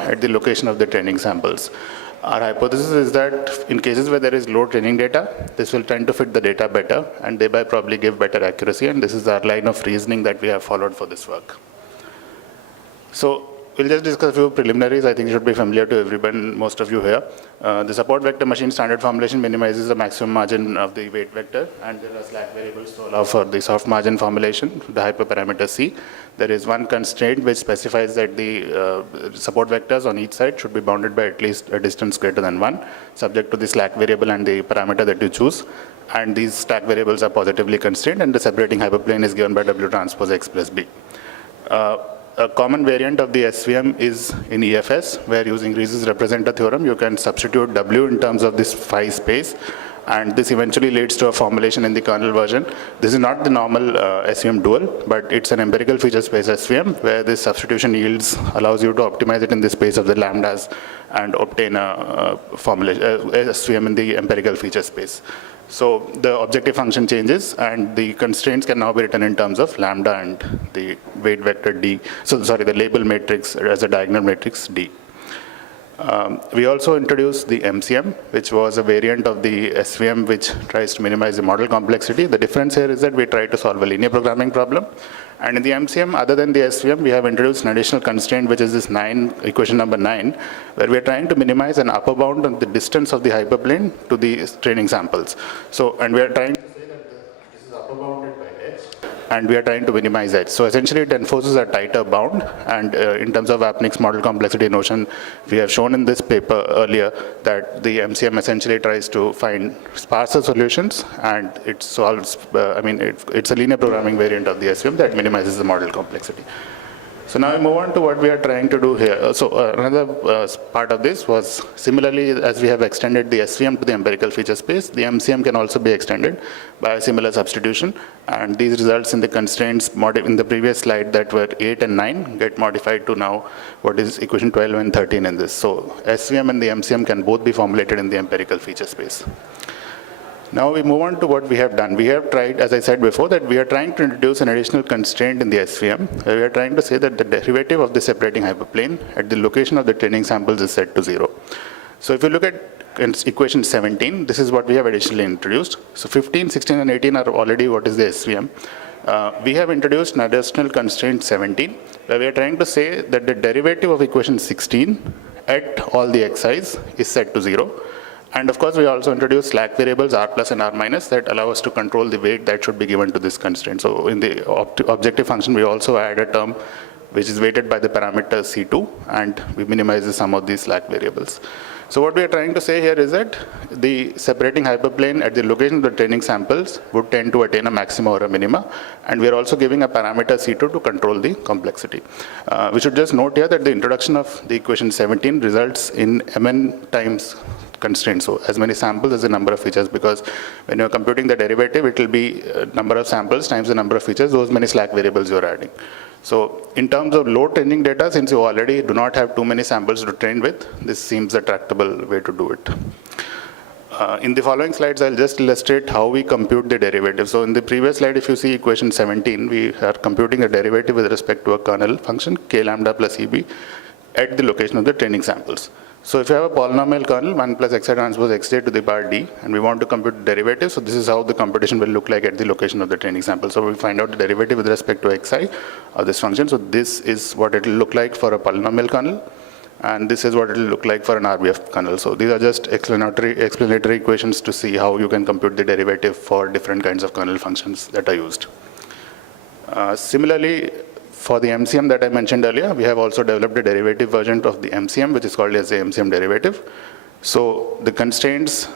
at the location of the training samples. Our hypothesis is that in cases where there is low training data, this will tend to fit the data better and thereby probably give better accuracy, and this is our line of reasoning that we have followed for this work. So we'll just discuss a few preliminaries. I think it should be familiar to everyone, most of you here. The support vector machine standard formulation minimizes the maximum margin of the weight vector, and there are slack variables to allow for the soft margin formulation, the hyperparameter C. There is one constraint which specifies that the support vectors on each side should be bounded by at least a distance greater than 1, subject to the slack variable and the parameter that you choose. And these slack variables are positively constrained, and the separating hyperplane is given by W transpose X plus B. A common variant of the SVM is in EFS, where using Ries's representer theorem, you can substitute W in terms of this phi space, and this eventually leads to a formulation in the kernel version. This is not the normal SVM dual, but it's an empirical feature space SVM, where this substitution yields allows you to optimize it in the space of the lambdas and obtain a formulation, SVM in the empirical feature space. So the objective function changes, and the constraints can now be written in terms of lambda and the weight vector D. So sorry, the label matrix as a diagonal matrix D. We also introduced the MCM, which was a variant of the SVM which tries to minimize the model complexity. The difference here is that we try to solve a linear programming problem. And in the MCM, other than the SVM, we have introduced an additional constraint, which is this equation number 9, where we are trying to minimize an upper bound on the distance of the hyperplane to the training samples. So, and we are trying to say that this is upper bounded by H, and we are trying to minimize H. So essentially, it enforces a tighter bound. And in terms of Vapnik's model complexity notion, we have shown in this paper earlier that the MCM essentially tries to find sparser solutions, and it solves, it's a linear programming variant of the SVM that minimizes the model complexity. So now we move on to what we are trying to do here. So another part of this was, similarly, as we have extended the SVM to the empirical feature space, the MCM can also be extended by a similar substitution. And these results in the constraints in the previous slide that were 8 and 9 get modified to now what is equation 12 and 13 in this. So SVM and the MCM can both be formulated in the empirical feature space. Now we move on to what we have done. We have tried, as I said before, that we are trying to introduce an additional constraint in the SVM. We are trying to say that the derivative of the separating hyperplane at the location of the training samples is set to 0. So if you look at equation 17, this is what we have additionally introduced. So 15, 16, and 18 are already what is the SVM. We have introduced an additional constraint 17, where we are trying to say that the derivative of equation 16 at all the xi's is set to 0. And of course, we also introduce slack variables R plus and R minus that allow us to control the weight that should be given to this constraint. So in the objective function, we also add a term which is weighted by the parameter C2, and we minimize the sum of these slack variables. So what we are trying to say here is that the separating hyperplane at the location of the training samples would tend to attain a maxima or a minima, and we are also giving a parameter C2 to control the complexity. We should just note here that the introduction of the equation 17 results in Mn times constraint. So as many samples as the number of features, because when you're computing the derivative, it will be number of samples times the number of features, those many slack variables you're adding. So in terms of low training data, since you already do not have too many samples to train with, this seems a tractable way to do it. In the following slides, I'll just illustrate how we compute the derivative. So in the previous slide, if you see equation 17, we are computing a derivative with respect to a kernel function, k lambda plus EB, at the location of the training samples. So if you have a polynomial kernel, 1 plus xi transpose xj to the power d, and we want to compute the derivative, so this is how the computation will look like at the location of the training sample. So we find out the derivative with respect to xi of this function. So this is what it will look like for a polynomial kernel, and this is what it will look like for an RBF kernel. So these are just explanatory equations to see how you can compute the derivative for different kinds of kernel functions that are used. Similarly, for the MCM that I mentioned earlier, we have also developed a derivative version of the MCM, which is called as the MCM derivative. So the constraints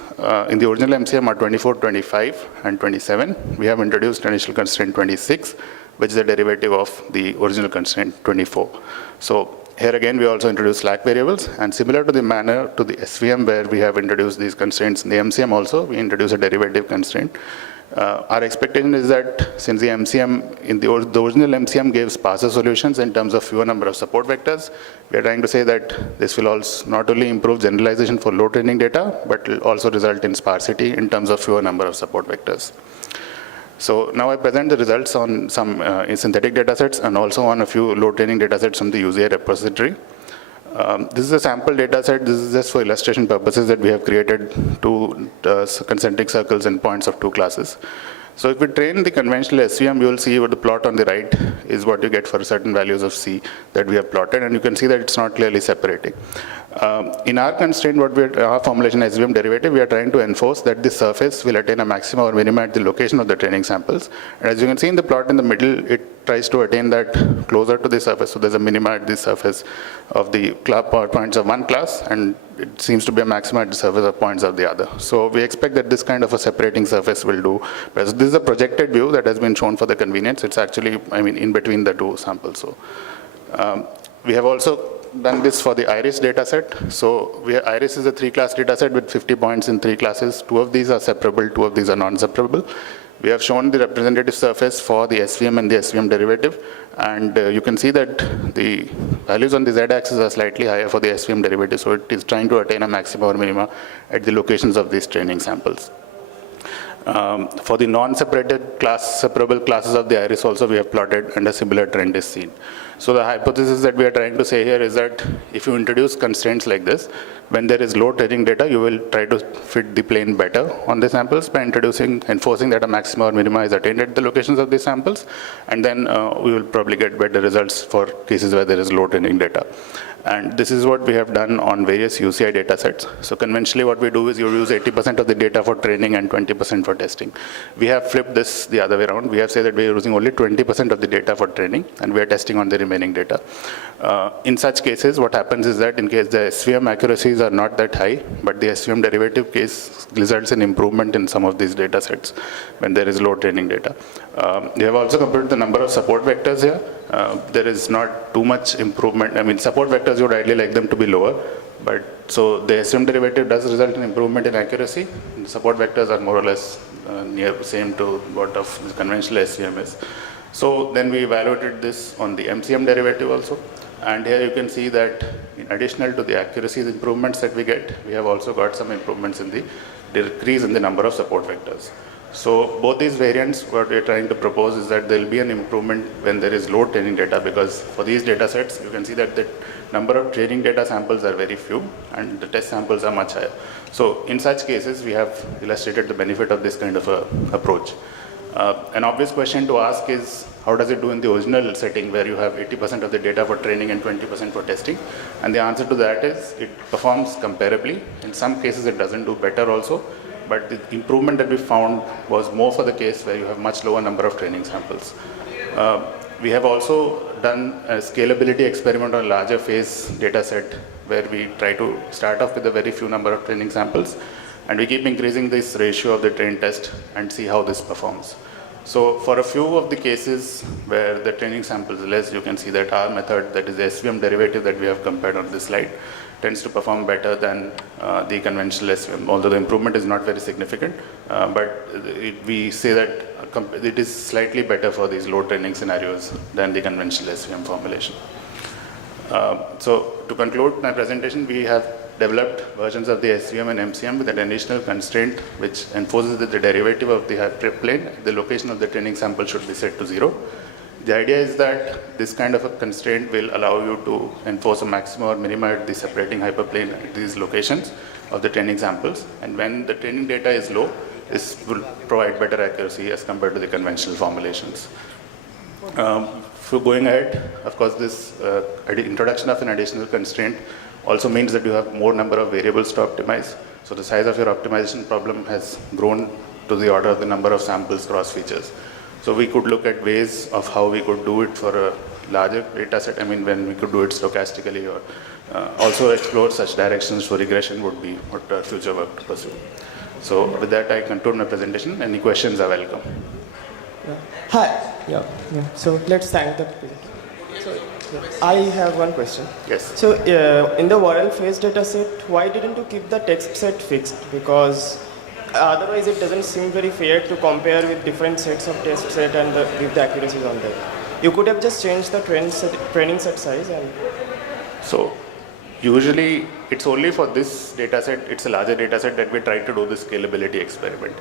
in the original MCM are 24, 25, and 27. We have introduced initial constraint 26, which is the derivative of the original constraint 24. So here again, we also introduce slack variables, and similar to the manner to the SVM where we have introduced these constraints in the MCM also, we introduce a derivative constraint. Our expectation is that since the MCM, in the original MCM gave sparser solutions in terms of fewer number of support vectors, we are trying to say that this will also not only improve generalization for low training data, but will also result in sparsity in terms of fewer number of support vectors. So now I present the results on some synthetic datasets and also on a few low training datasets from the UZI repository. This is a sample data set. This is just for illustration purposes that we have created two concentric circles and points of two classes. So if we train the conventional SVM, you will see what the plot on the right is what you get for certain values of C that we have plotted, and you can see that it's not clearly separating. In our constraint, our formulation SVM derivative, we are trying to enforce that the surface will attain a maxima or minima at the location of the training samples. And as you can see in the plot in the middle, it tries to attain that closer to the surface. So there's a minima at the surface of the points of one class, and it seems to be a maxima at the surface of points of the other. So we expect that this kind of a separating surface will do. This is a projected view that has been shown for the convenience. It's actually, in between the two samples. So we have also done this for the iris data set. So iris is a 3-class data set with 50 points in 3 classes. 2 of these are separable, 2 of these are non-separable. We have shown the representative surface for the SVM and the SVM derivative, and you can see that the values on the z-axis are slightly higher for the SVM derivative, so it is trying to attain a maxima or minima at the locations of these training samples. For the non-separated separable classes of the iris also we have plotted, and a similar trend is seen. So the hypothesis that we are trying to say here is that if you introduce constraints like this, when there is low training data, you will try to fit the plane better on the samples by enforcing that a maxima or minima is attained at the locations of the samples, and then we will probably get better results for cases where there is low training data. And this is what we have done on various UCI data sets. So conventionally what we do is you use 80% of the data for training and 20% for testing. We have flipped this the other way around. We have said that we are using only 20% of the data for training, and we are testing on the remaining data. In such cases, what happens is that in case the SVM accuracies are not that high, but the SVM derivative case results in improvement in some of these data sets when there is low training data. We have also computed the number of support vectors here. There is not too much improvement. Support vectors, you would ideally like them to be lower, but so the SVM derivative does result in improvement in accuracy. The support vectors are more or less near same to what of the conventional SVM is. So then we evaluated this on the MCM derivative also, and here you can see that in addition to the accuracy improvements that we get, we have also got some improvements in the decrease in the number of support vectors. So both these variants, what we are trying to propose is that there will be an improvement when there is low training data, because for these data sets, you can see that the number of training data samples are very few and the test samples are much higher. So in such cases, we have illustrated the benefit of this kind of a approach. An obvious question to ask is, how does it do in the original setting where you have 80% of the data for training and 20% for testing? And the answer to that is, it performs comparably. In some cases, it doesn't do better also. But the improvement that we found was more for the case where you have much lower number of training samples. We have also done a scalability experiment on a larger phase data set where we try to start off with a very few number of training samples, and we keep increasing this ratio of the train test and see how this performs. So for a few of the cases where the training sample is less, you can see that our method, that is the SVM derivative that we have compared on this slide, tends to perform better than the conventional SVM, although the improvement is not very significant. But we say that it is slightly better for these low training scenarios than the conventional SVM formulation. So to conclude my presentation, we have developed versions of the SVM and MCM with an additional constraint which enforces that the derivative of the plane, the location of the training sample should be set to 0. The idea is that this kind of a constraint will allow you to enforce a maximum or minima at the separating hyperplane at these locations of the training samples. And when the training data is low, this will provide better accuracy as compared to the conventional formulations. So going ahead, of course, this introduction of an additional constraint also means that you have more number of variables to optimize. So the size of your optimization problem has grown to the order of the number of samples cross features. So we could look at ways of how we could do it for a larger data set. When we could do it stochastically, or also explore such directions for regression would be what our future work to pursue. So with that, I conclude my presentation. Any questions are welcome. Hi. Yeah. So let's thank the presenter. I have one question. Yes. So in the viral phase data set, why didn't you keep the text set fixed? Because otherwise it doesn't seem very fair to compare with different sets of test set and give the accuracies on that. You could have just changed the training set size. And so usually it's only for this data set, it's a larger data set, that we try to do the scalability experiment.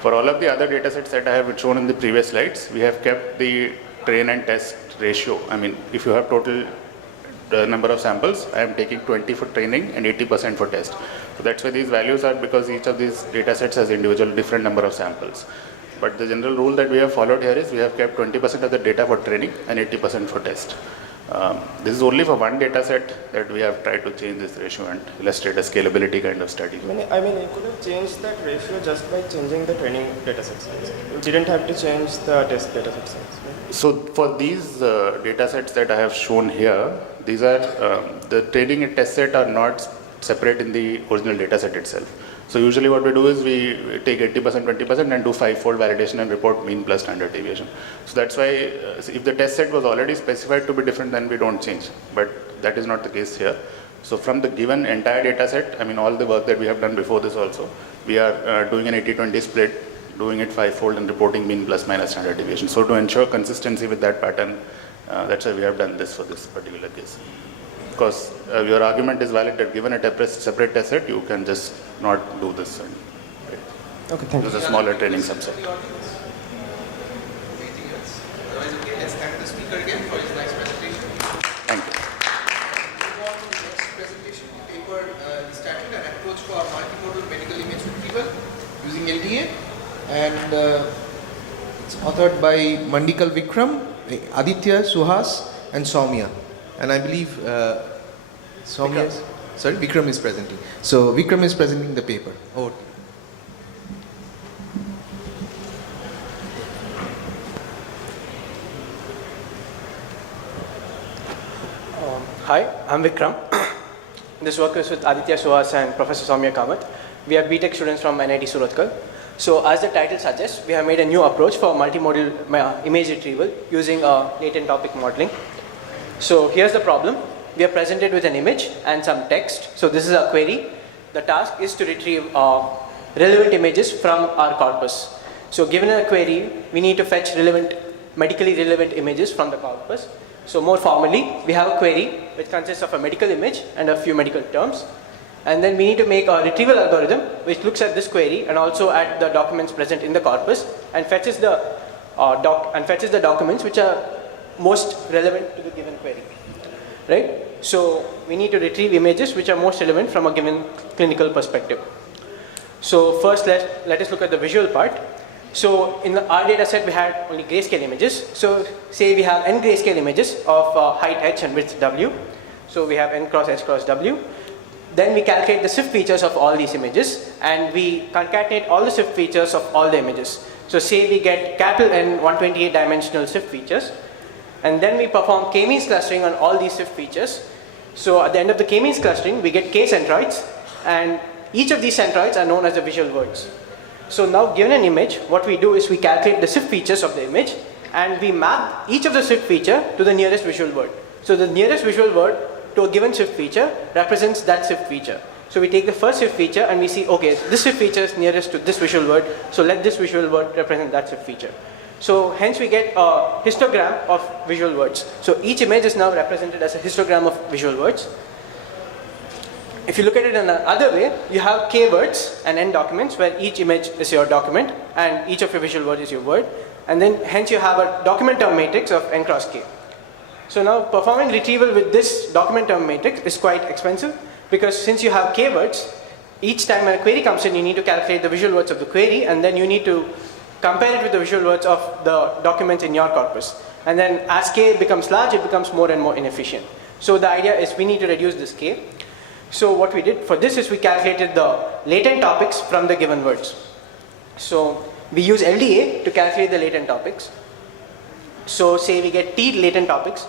For all of the other data sets that I have shown in the previous slides, we have kept the train and test ratio. If you have total number of samples, I am taking 20 for training and 80% for test. So that's why these values are, because each of these data sets has individual different number of samples. But the general rule that we have followed here is we have kept 20% of the data for training and 80% for test. This is only for one data set that we have tried to change this ratio and illustrate a scalability kind of study. I mean, you could have changed that ratio just by changing the training data set size. You didn't have to change the test data set size. Right? So for these data sets that I have shown here, these are the training and test set are not separate in the original data set itself. So usually what we do is we take 80%, 20% and do 5-fold validation and report mean plus standard deviation. So that's why if the test set was already specified to be different, then we don't change. But that is not the case here. So from the given entire data set, I mean all the work that we have done before this also, we are doing an 80-20 split, doing it 5-fold and reporting mean plus minus standard deviation. So to ensure consistency with that pattern, that's why we have done this for this particular case. Because your argument is valid that given a separate test set, you can just not do this. Right? Okay, thank you. There's a smaller training subset. Anything else? Otherwise, okay, let's thank the speaker again for his nice presentation. Thank you. Move on to the next presentation, paper started an approach for multimodal medical image retrieval using LDA, and it's authored by Mandikal Vikram, Aditya, Suhas, and Soumya. And I believe Soumya, sorry, Vikram is presenting. So Vikram is presenting the paper. Over to you. Hi, I'm Vikram. This work is with Aditya Suhas and Professor Soumya Kamath. We are BTech students from NIT Surathkal. So as the title suggests, we have made a new approach for multimodal image retrieval using latent topic modeling. So here's the problem. We are presented with an image and some text. So this is our query. The task is to retrieve relevant images from our corpus. So given a query, we need to fetch medically relevant images from the corpus. So more formally, we have a query which consists of a medical image and a few medical terms. And then we need to make a retrieval algorithm which looks at this query and also at the documents present in the corpus and fetches the documents which are most relevant to the given query, right? So we need to retrieve images which are most relevant from a given clinical perspective. So first let us look at the visual part. So in our data set we had only grayscale images. So say we have n grayscale images of height h and width w. So we have n cross h cross w. Then we calculate the SIF features of all these images and we concatenate all the SIF features of all the images. So say we get capital N 128 dimensional SIF features. And then we perform k-means clustering on all these SIF features. So at the end of the k-means clustering, we get k centroids, and each of these centroids are known as the visual words. So now given an image, what we do is we calculate the SIF features of the image, and we map each of the SIF feature to the nearest visual word. So the nearest visual word to a given SIF feature represents that SIF feature. So we take the first SIF feature and we see, okay, this SIF feature is nearest to this visual word, so let this visual word represent that SIF feature. So hence we get a histogram of visual words. So each image is now represented as a histogram of visual words. If you look at it in another way, you have k words and n documents where each image is your document and each of your visual words is your word. And then hence you have a document term matrix of n cross k. So now performing retrieval with this document term matrix is quite expensive because since you have k words, each time when a query comes in, you need to calculate the visual words of the query and then you need to compare it with the visual words of the documents in your corpus. And then as k becomes large, it becomes more and more inefficient. So the idea is we need to reduce this k. So what we did for this is we calculated the latent topics from the given words. So we use LDA to calculate the latent topics. So say we get t latent topics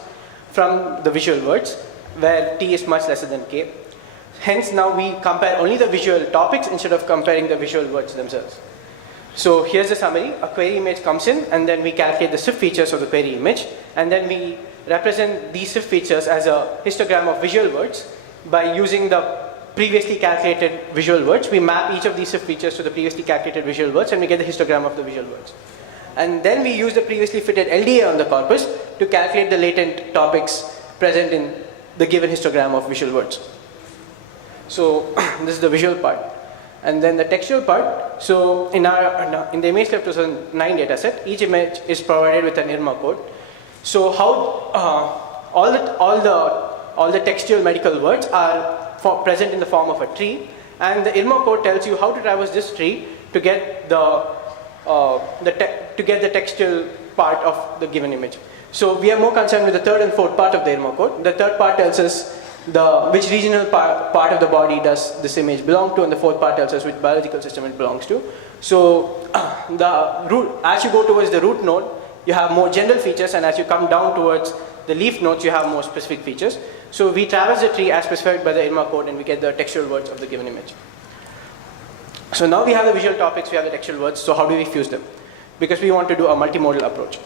from the visual words where t is much lesser than k. Hence now we compare only the visual topics instead of comparing the visual words themselves. So here's the summary. A query image comes in and then we calculate the SIF features of the query image and then we represent these SIF features as a histogram of visual words by using the previously calculated visual words. We map each of these SIF features to the previously calculated visual words and we get the histogram of the visual words. And then we use the previously fitted LDA on the corpus to calculate the latent topics present in the given histogram of visual words. So this is the visual part. And then the textual part, so in the image lab 2009 dataset, each image is provided with an IRMA code. So how all all the textual medical words are present in the form of a tree, and the IRMA code tells you how to traverse this tree to get the textual part of the given image. So we are more concerned with the third and fourth part of the IRMA code. The third part tells us which regional part of the body does this image belong to, and the fourth part tells us which biological system it belongs to. So as you go towards the root node, you have more general features, and as you come down towards the leaf nodes, you have more specific features. So we traverse the tree as specified by the IRMA code, and we get the textual words of the given image. So now we have the visual topics, we have the textual words, so how do we fuse them? Because we want to do a multimodal approach.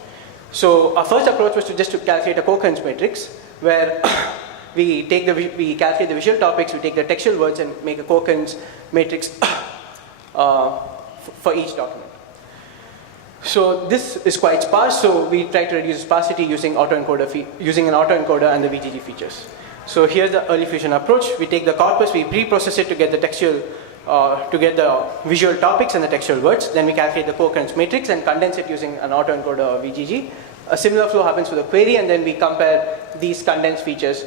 So our first approach was to calculate a co-occurrence matrix, where we calculate the visual topics, we take the textual words and make a co-occurrence matrix for each document. So this is quite sparse, so we try to reduce sparsity using an autoencoder and the VGG features. So here's the early fusion approach. We take the corpus, we pre-process it to get the textual, to get the visual topics and the textual words. Then we calculate the co-occurrence matrix and condense it using an autoencoder or VGG. A similar flow happens for the query, and then we compare these condensed features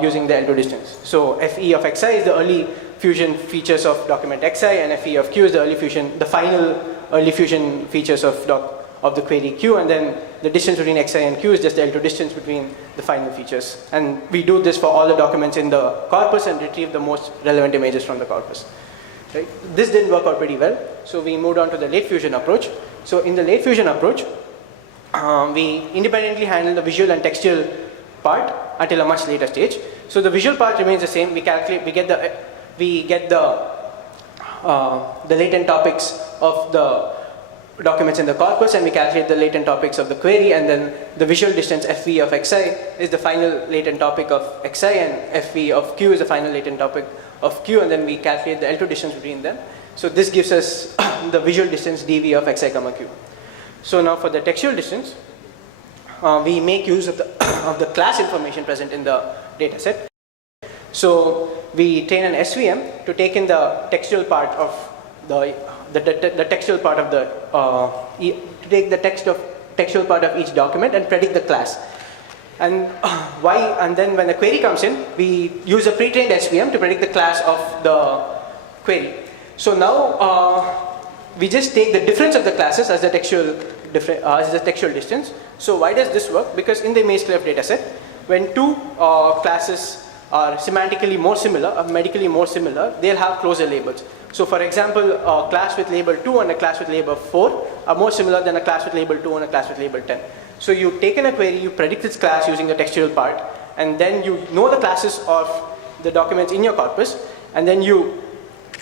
using the L2 distance. So FE of XI is the early fusion features of document XI, and FE of Q is the final early fusion features of the query Q, and then the distance between XI and Q is just the L2 distance between the final features. And we do this for all the documents in the corpus and retrieve the most relevant images from the corpus. Right? This didn't work out pretty well, so we moved on to the late fusion approach. So in the late fusion approach, we independently handle the visual and textual part until a much later stage. So the visual part remains the same. We get the latent topics of the documents in the corpus, and we calculate the latent topics of the query, and then the visual distance FV of XI is the final latent topic of XI, and FV of Q is the final latent topic of Q, and then we calculate the L2 distance between them. So this gives us the visual distance dV of XI comma Q. So now for the textual distance, we make use of the class information present in the data set. So we train an SVM to take in the textual part of the textual part of to take the textual part of each document and predict the class. And then when the query comes in, we use a pre-trained SVM to predict the class of the query. So now we just take the difference of the classes as the textual distance. So why does this work? Because in the image cleft dataset, when two classes are semantically more similar, or medically more similar, they'll have closer labels. So for example, a class with label 2 and a class with label 4 are more similar than a class with label 2 and a class with label 10. So you take in a query, you predict its class using the textual part, and then you know the classes of the documents in your corpus, and then you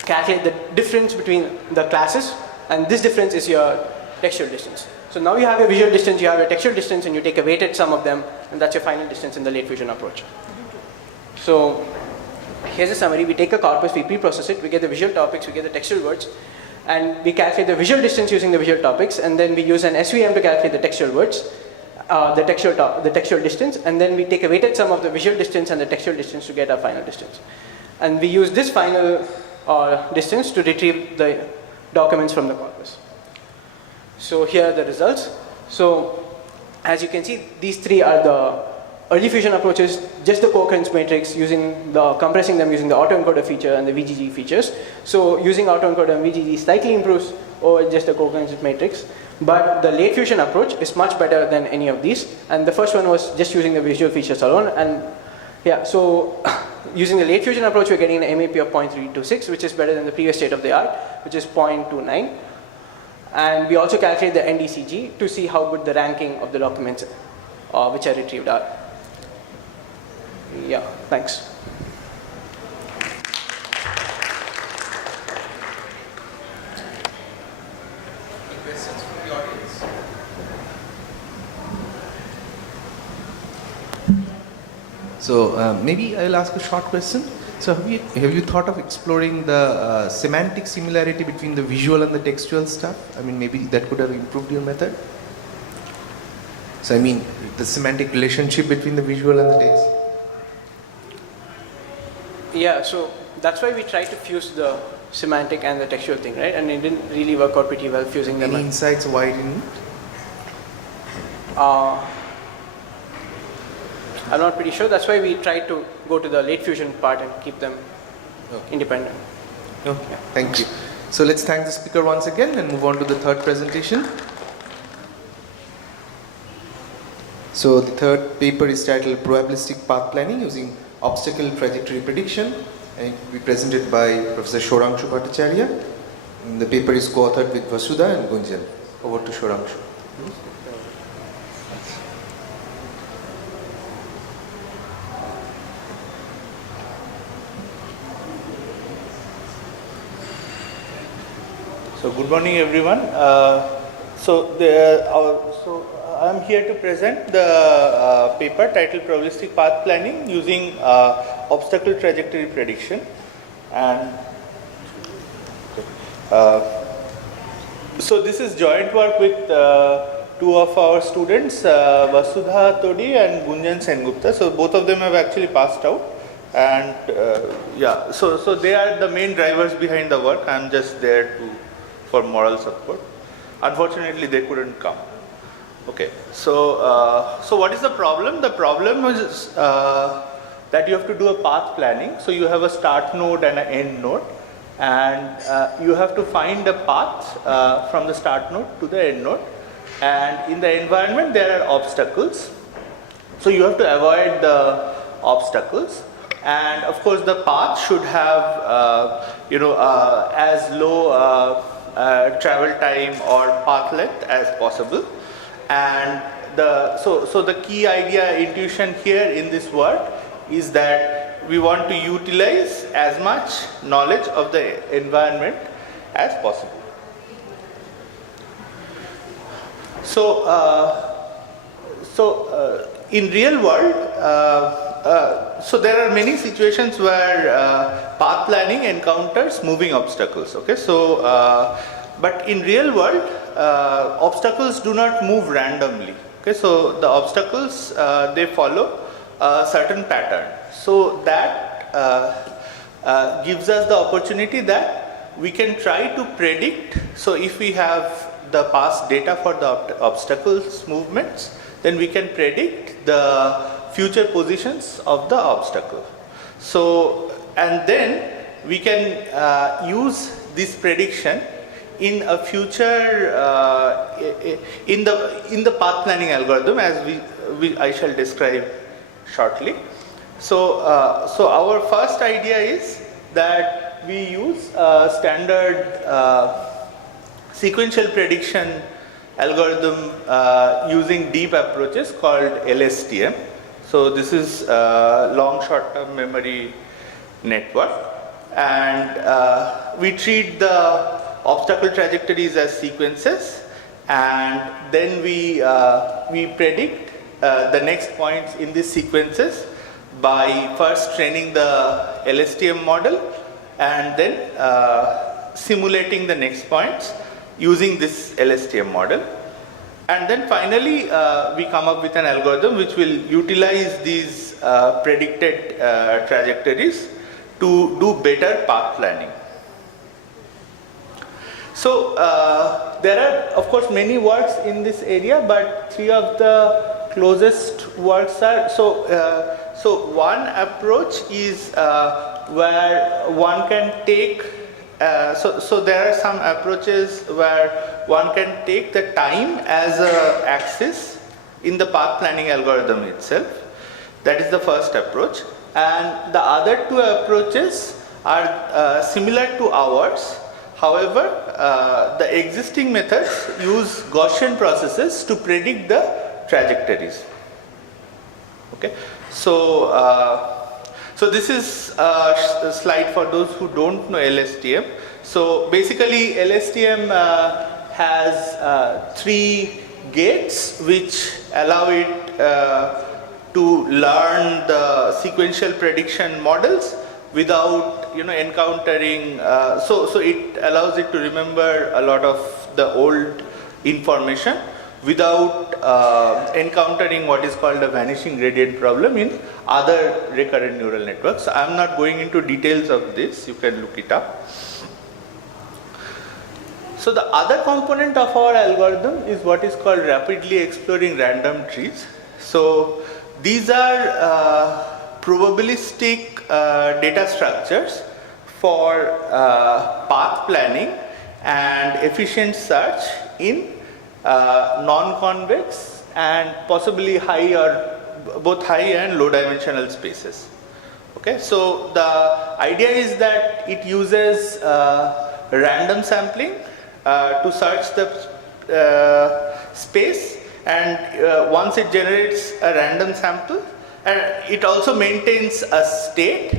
calculate the difference between the classes, and this difference is your textual distance. So now you have a visual distance, you have a textual distance, and you take a weighted sum of them, and that's your final distance in the late fusion approach. So here's a summary. We take a corpus, we pre-process it, we get the visual topics, we get the textual words, and we calculate the visual distance using the visual topics, and then we use an SVM to calculate the textual words, the textual distance, and then we take a weighted sum of the visual distance and the textual distance to get our final distance. And we use this final distance to retrieve the documents from the corpus. So here are the results. So as you can see, these three are the early fusion approaches, just the co-occurrence matrix, compressing them using the autoencoder feature and the VGG features. So using autoencoder and VGG slightly improves over just the co-occurrence matrix, but the late fusion approach is much better than any of these. And the first one was just using the visual features alone. And yeah, so using the late fusion approach, we're getting an MAP of 0.326, which is better than the previous state of the art, which is 0.29. And we also calculate the NDCG to see how good the ranking of the documents which are retrieved are. Yeah, thanks. Any questions from the audience? So maybe I'll ask a short question. So have you thought of exploring the semantic similarity between the visual and the textual stuff? I mean, maybe that could have improved your method. So I mean, the semantic relationship between the visual and the text. Yeah, so that's why we try to fuse the semantic and the textual thing, right? And it didn't really work out pretty well fusing them. Any insights why didn't? I'm not pretty sure. That's why we tried to go to the late fusion part and keep them independent. Okay, thank you. So let's thank the speaker once again and move on to the third presentation. So the third paper is titled Probabilistic Path Planning Using Obstacle Trajectory Prediction, and it will be presented by Professor Shorangshu Bhattacharya. And the paper is co-authored with Vasudha and Gunjan. Over to Shorangshu. So good morning, everyone. I'm here to present the paper titled Probabilistic Path Planning Using Obstacle Trajectory Prediction. And so this is joint work with two of our students, Vasudha Todi and Gunjan Sengupta. So both of them have actually passed out. And so they are the main drivers behind the work. I'm just there for moral support. Unfortunately, they couldn't come. Okay, so what is the problem? The problem is that you have to do a path planning. So you have a start node and an end node, and you have to find a path from the start node to the end node. And in the environment, there are obstacles. So you have to avoid the obstacles. And of course, the path should have as low travel time or path length as possible. And so the key idea, intuition here in this work is that we want to utilize as much knowledge of the environment as possible. In real world, so there are many situations where path planning encounters moving obstacles. Okay, but in real world, obstacles do not move randomly. Okay, so the obstacles they follow a certain pattern. So that gives us the opportunity that we can try to predict. So if we have the past data for the obstacles movements, then we can predict the future positions of the obstacle. So, and then we can use this prediction in a future in the path planning algorithm, as I shall describe shortly. So our first idea is that we use a standard sequential prediction algorithm using deep approaches called LSTM. So this is long short-term memory network, and we treat the obstacle trajectories as sequences, and then we predict the next points in these sequences by first training the LSTM model and then simulating the next points using this LSTM model. And then finally, we come up with an algorithm which will utilize these predicted trajectories to do better path planning. So there are, of course, many works in this area, but three of the closest works are, so one approach is where one can take, so there are some approaches where one can take the time as an axis in the path planning algorithm itself. That is the first approach. And the other two approaches are similar to ours. However, the existing methods use Gaussian processes to predict the trajectories. Okay, so this is a slide for those who don't know LSTM. So basically, LSTM has three gates which allow it to learn the sequential prediction models without encountering, so it allows it to remember a lot of the old information without encountering what is called a vanishing gradient problem in other recurrent neural networks. I am not going into details of this, you can look it up. So the other component of our algorithm is what is called rapidly exploring random trees. So These are probabilistic data structures for path planning and efficient search in non-convex and possibly high or both high and low dimensional spaces. Okay, so the idea is that it uses random sampling to search the space, and once it generates a random sample, and it also maintains a state,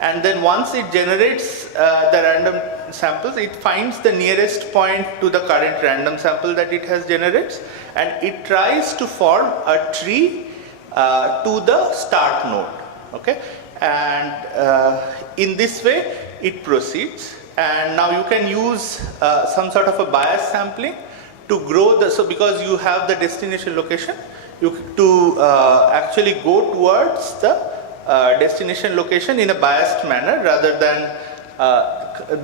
and then once it generates the random samples, it finds the nearest point to the current random sample that it has generates, and it tries to form a tree to the start node. Okay, and in this way it proceeds, and now you can use some sort of a bias sampling to grow the, so because you have the destination location, you to actually go towards the destination location in a biased manner rather than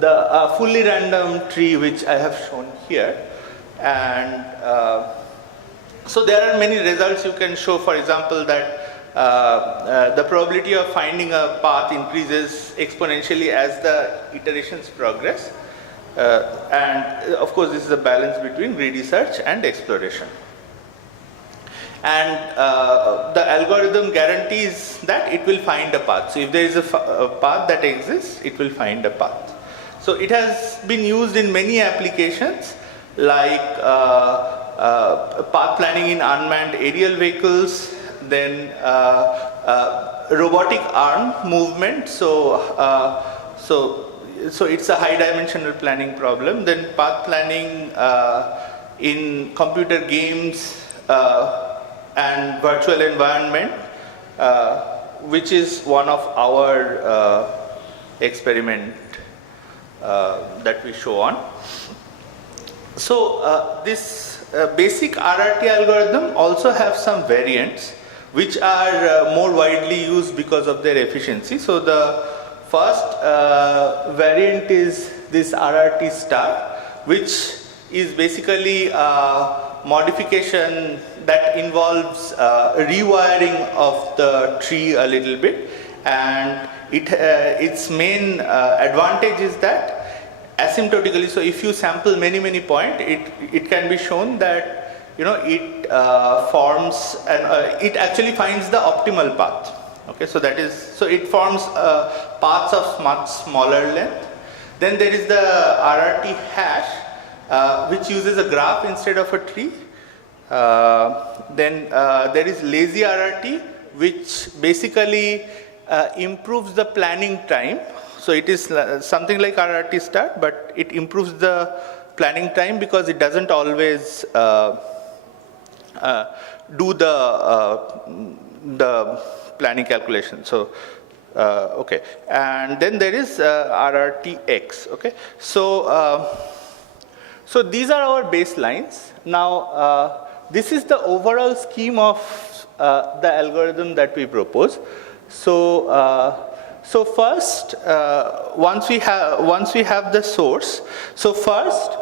the fully random tree which I have shown here. And so there are many results you can show, for example, that the probability of finding a path increases exponentially as the iterations progress. And of course this is a balance between greedy search and exploration. And the algorithm guarantees that it will find a path. So if there is a path that exists, it will find a path. So it has been used in many applications like path planning in unmanned aerial vehicles, then robotic arm movement. So it's a high dimensional planning problem. Then path planning in computer games and virtual environment, which is one of our experiment that we show on. So this basic RRT algorithm also have some variants which are more widely used because of their efficiency. So the first variant is this RRT star, which is basically a modification that involves rewiring of the tree a little bit, and its main advantage is that asymptotically, so if you sample many points, it can be shown that it forms and it actually finds the optimal path. Okay, so that is, so it forms paths of much smaller length. Then there is the RRT hash, which uses a graph instead of a tree. Then there is lazy RRT, which basically improves the planning time. So it is something like RRT start, but it improves the planning time because it doesn't always do the planning calculation. So okay, and then there is RRTX. Okay, so so these are our baselines. Now this is the overall scheme of the algorithm that we propose. So so first, once we have the source, so first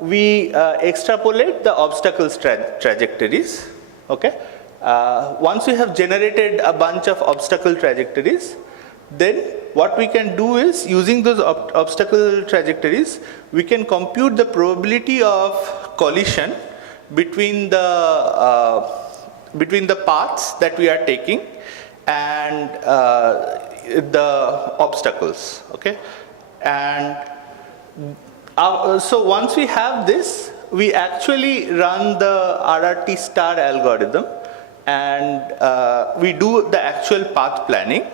we extrapolate the obstacles trajectories. Okay, once we have generated a bunch of obstacle trajectories, then what we can do is, using those obstacle trajectories, we can compute the probability of collision between the paths that we are taking and the obstacles. Okay, and so once we have this, we actually run the RRT star algorithm, and we do the actual path planning,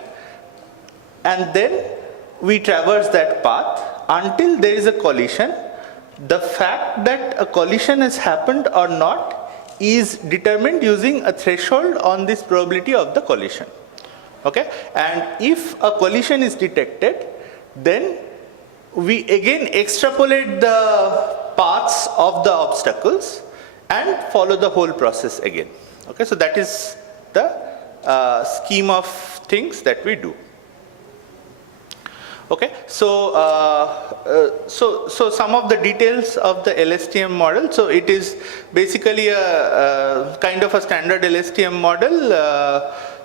and then we traverse that path until there is a collision. The fact that a collision has happened or not is determined using a threshold on this probability of the collision. Okay, and if a collision is detected, then we again extrapolate the paths of the obstacles and follow the whole process again. Okay, so that is the scheme of things that we do. Okay, so so some of the details of the LSTM model. So it is basically a kind of a standard LSTM model.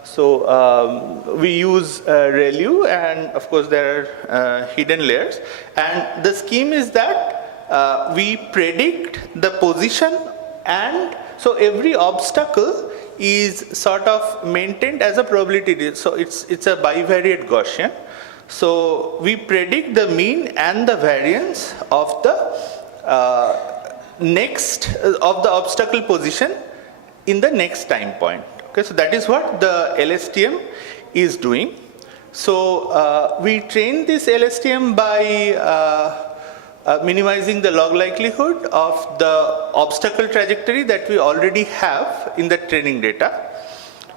We use ReLU, and of course there are hidden layers. And the scheme is that we predict the position, and so every obstacle is sort of maintained as a probability. So it's a bivariate Gaussian. So we predict the mean and the variance of the next of the obstacle position in the next time point. Okay, so that is what the LSTM is doing. So we train this LSTM by minimizing the log likelihood of the obstacle trajectory that we already have in the training data.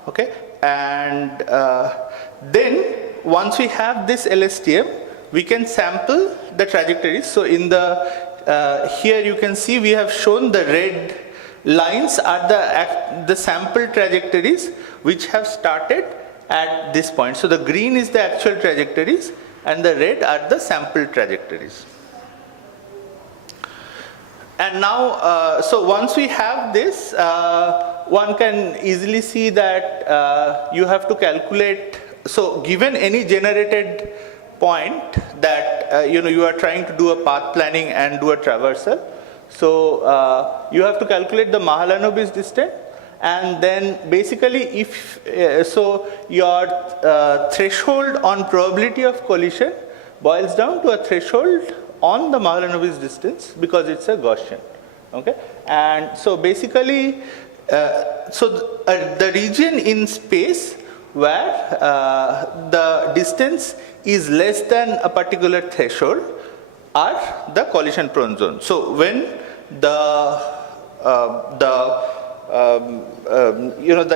Okay, and then once we have this LSTM, we can sample the trajectories. So in the here you can see we have shown the red lines are the sample trajectories which have started at this point. So the green is the actual trajectories and the red are the sample trajectories. And now, so once we have this, one can easily see that you have to calculate. So given any generated point that you are trying to do a path planning and do a traversal, so you have to calculate the Mahalanobis distance, and then basically if so your threshold on probability of collision boils down to a threshold on the Mahalanobis distance because it's a Gaussian. Okay, and so basically the region in space where the distance is less than a particular threshold are the collision prone zone. So when the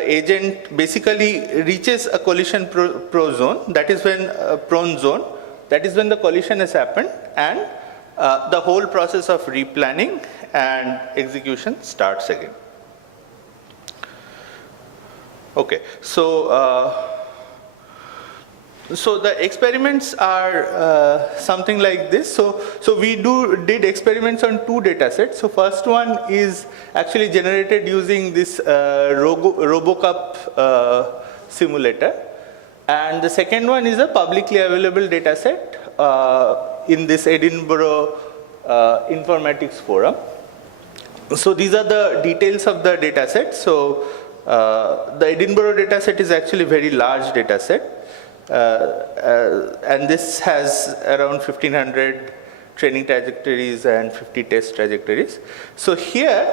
agent basically reaches a collision prone zone, that is when prone zone, that is when the collision has happened, and the whole process of replanning and execution starts again. Okay, so so the experiments are something like this. So we did experiments on two data sets. So first one is actually generated using this RoboCup simulator, and the second one is a publicly available data set in this Edinburgh Informatics Forum. So these are the details of the data set. So the Edinburgh data set is actually a very large data set. And this has around 1500 training trajectories and 50 test trajectories. So here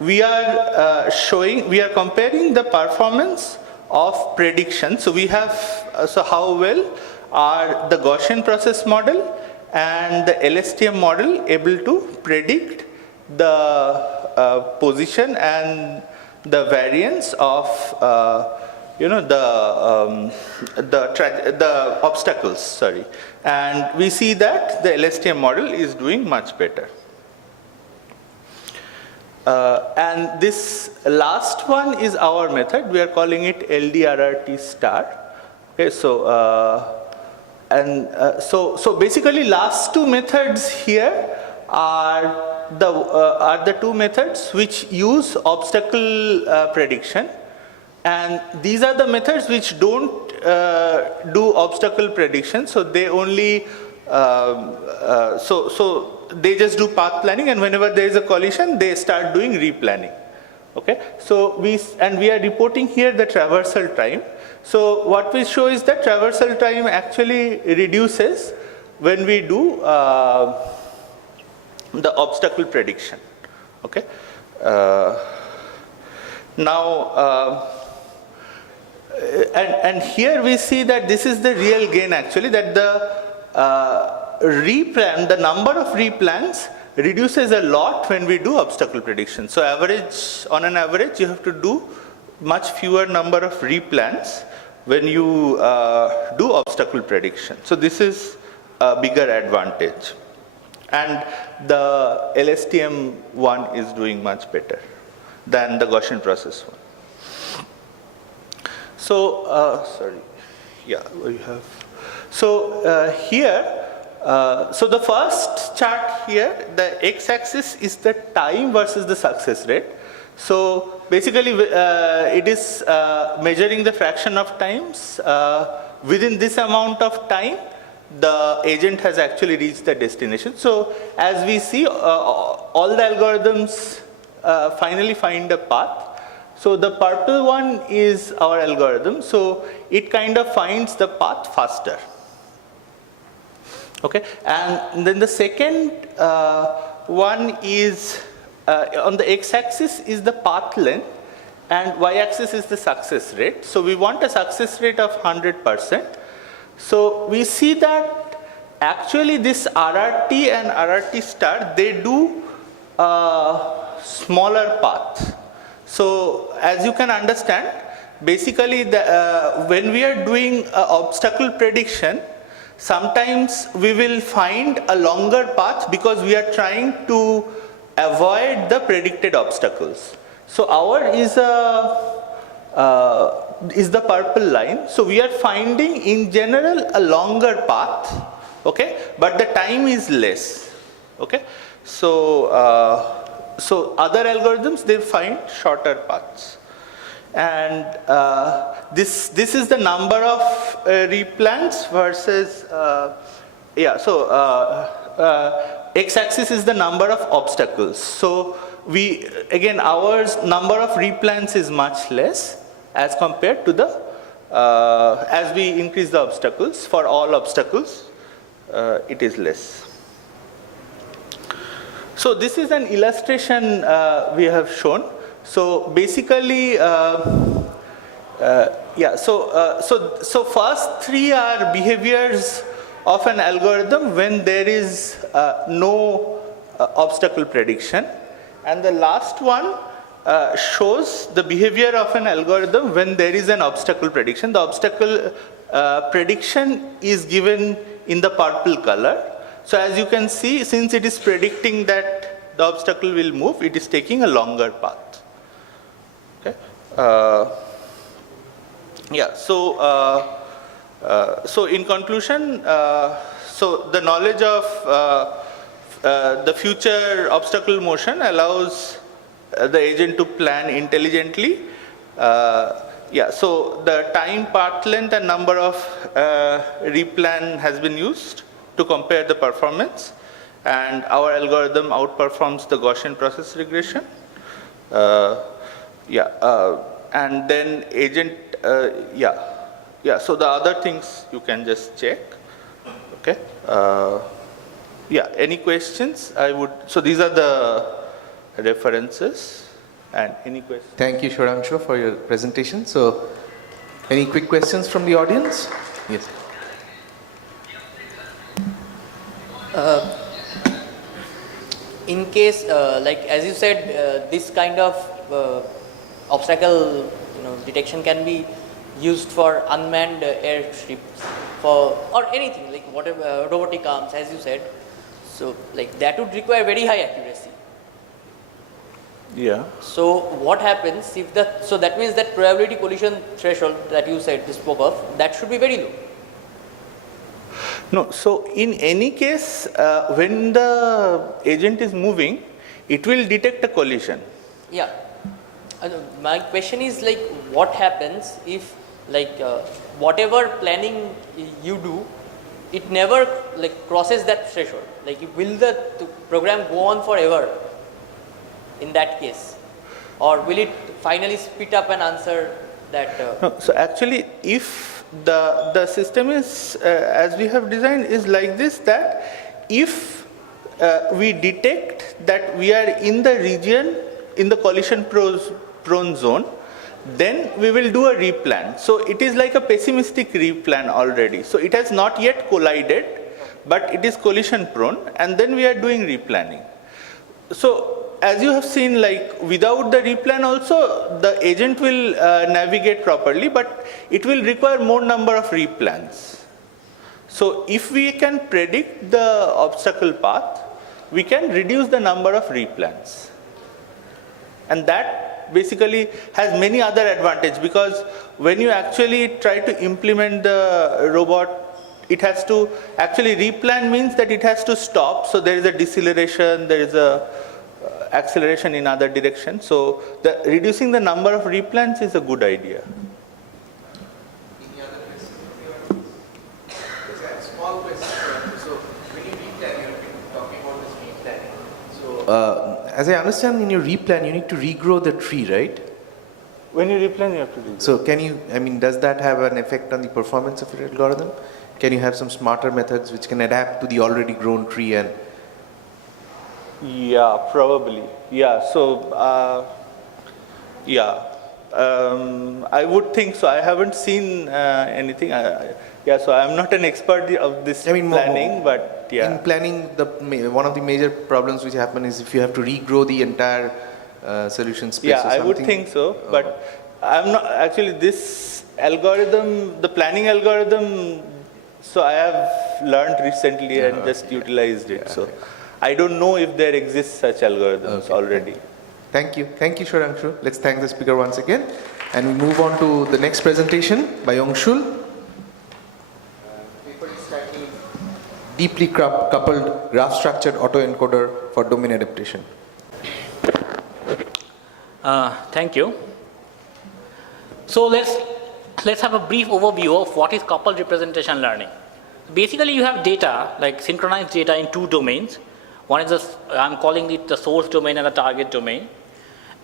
we are comparing the performance of prediction. So we have, so how well are the Gaussian process model and the LSTM model able to predict the position and the variance of the obstacles, sorry. And we see that the LSTM model is doing much better. And this last one is our method. We are calling it LDRRT star. Okay, so so basically last two methods here are the two methods which use obstacle prediction. And these are the methods which don't do obstacle prediction, so they only so they just do path planning, and whenever there is a collision, they start doing replanning. Okay, so we are reporting here the traversal time. So what we show is that traversal time actually reduces when we do the obstacle prediction. Okay, now. And here we see that this is the real gain actually, that the replan, the number of replans reduces a lot when we do obstacle prediction. So on an average, you have to do much fewer number of replans when you do obstacle prediction. So this is a bigger advantage. And the LSTM one is doing much better than the Gaussian process one. So, sorry, yeah, we have. So here, so the first chart here, the x-axis is the time versus the success rate. So basically it is measuring the fraction of times. Within this amount of time, the agent has actually reached the destination. So as we see, all the algorithms finally find a path. So the purple one is our algorithm. So it kind of finds the path faster. Okay, and then the second one is on the x-axis is the path length, and y-axis is the success rate. So we want a success rate of 100%. So we see that actually this RRT and RRT star, they do smaller path. So as you can understand, basically when we are doing obstacle prediction, sometimes we will find a longer path because we are trying to avoid the predicted obstacles. So our is the purple line. So we are finding in general a longer path, okay, but the time is less. Okay, so so other algorithms, they find shorter paths. And this is the number of replans versus x-axis is the number of obstacles. So we again, our number of replans is much less as compared to the as we increase the obstacles. For all obstacles it is less. So this is an illustration we have shown. So basically, so first three are behaviors of an algorithm when there is no obstacle prediction, and the last one shows the behavior of an algorithm when there is an obstacle prediction. The obstacle prediction is given in the purple color. So as you can see, since it is predicting that the obstacle will move, it is taking a longer path. Okay. So in conclusion, so the knowledge of the future obstacle motion allows the agent to plan intelligently. So the time, path length, and number of replan has been used to compare the performance, and our algorithm outperforms the Gaussian process regression. And then agent, so the other things you can just check. Okay. Any questions? So these are the references. And any questions? Thank you, Shoranshu, for your presentation. So any quick questions from the audience? Yes. In case, like as you said, this kind of obstacle detection can be used for unmanned airships or anything like whatever robotic arms, as you said. So like that would require very high accuracy. Yeah. So what happens if so that means that probability collision threshold that you said, spoke of, that should be very low. No, so in any case, when the agent is moving, it will detect a collision. Yeah. My question is like, what happens if like whatever planning you do, it never like crosses that threshold? Like, will the program go on forever in that case, or will it finally spit up an answer that? No, so actually, if the system is as we have designed is like this, that if we detect that we are in the region in the collision prone zone, then we will do a replan. So it is like a pessimistic replan already. So it has not yet collided, but it is collision prone, and then we are doing replanning. So as you have seen, like without the replan also, the agent will navigate properly, but it will require more number of replans. So if we can predict the obstacle path, we can reduce the number of replans. And that basically has many other advantages, because when you actually try to implement the robot, it has to actually replan means that it has to stop. So there is a deceleration, there is a acceleration in other direction. So reducing the number of replans is a good idea. Any other question? It's a small question. So when you replan, you have been talking about this replanning. So As I understand, in your replan, you need to regrow the tree, right? When you replan, you have to do that. So can you, I mean, does that have an effect on the performance of your algorithm? Can you have some smarter methods which can adapt to the already grown tree and? Yeah, probably. Yeah, so, I would think so. I haven't seen anything. Yeah, so I'm not an expert of this planning, but yeah. In planning, one of the major problems which happen is if you have to regrow the entire solution space. Yeah, or I would something. think so, but I'm not, actually this algorithm, the planning algorithm, so I have learned recently and just utilized it. So I don't know if there exist such algorithms already. Thank you, Shurangshu. Let's thank the speaker once again. And we move on to the next presentation by Yongshul. paper is titled Deeply coupled graph-structured autoencoder for domain adaptation. Thank you. So let's have a brief overview of what is coupled representation learning. Basically, you have data, like synchronized data in two domains. One is I'm calling it the source domain and the target domain.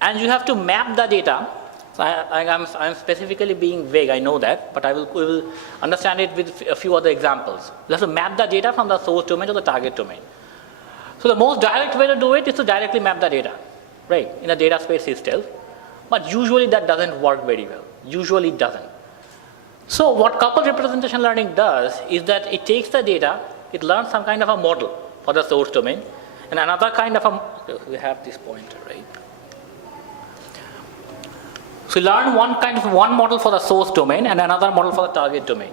And you have to map the data. So I'm specifically being vague, I know that, but we will understand it with a few other examples. You have to map the data from the source domain to the target domain. So the most direct way to do it is to directly map the data, right, in a data space itself. But usually that doesn't work very well. Usually it doesn't. So what coupled representation learning does is that it takes the data, it learns some kind of a model for the source domain, and another kind of we have this pointer, right? So you learn one model for the source domain and another model for the target domain.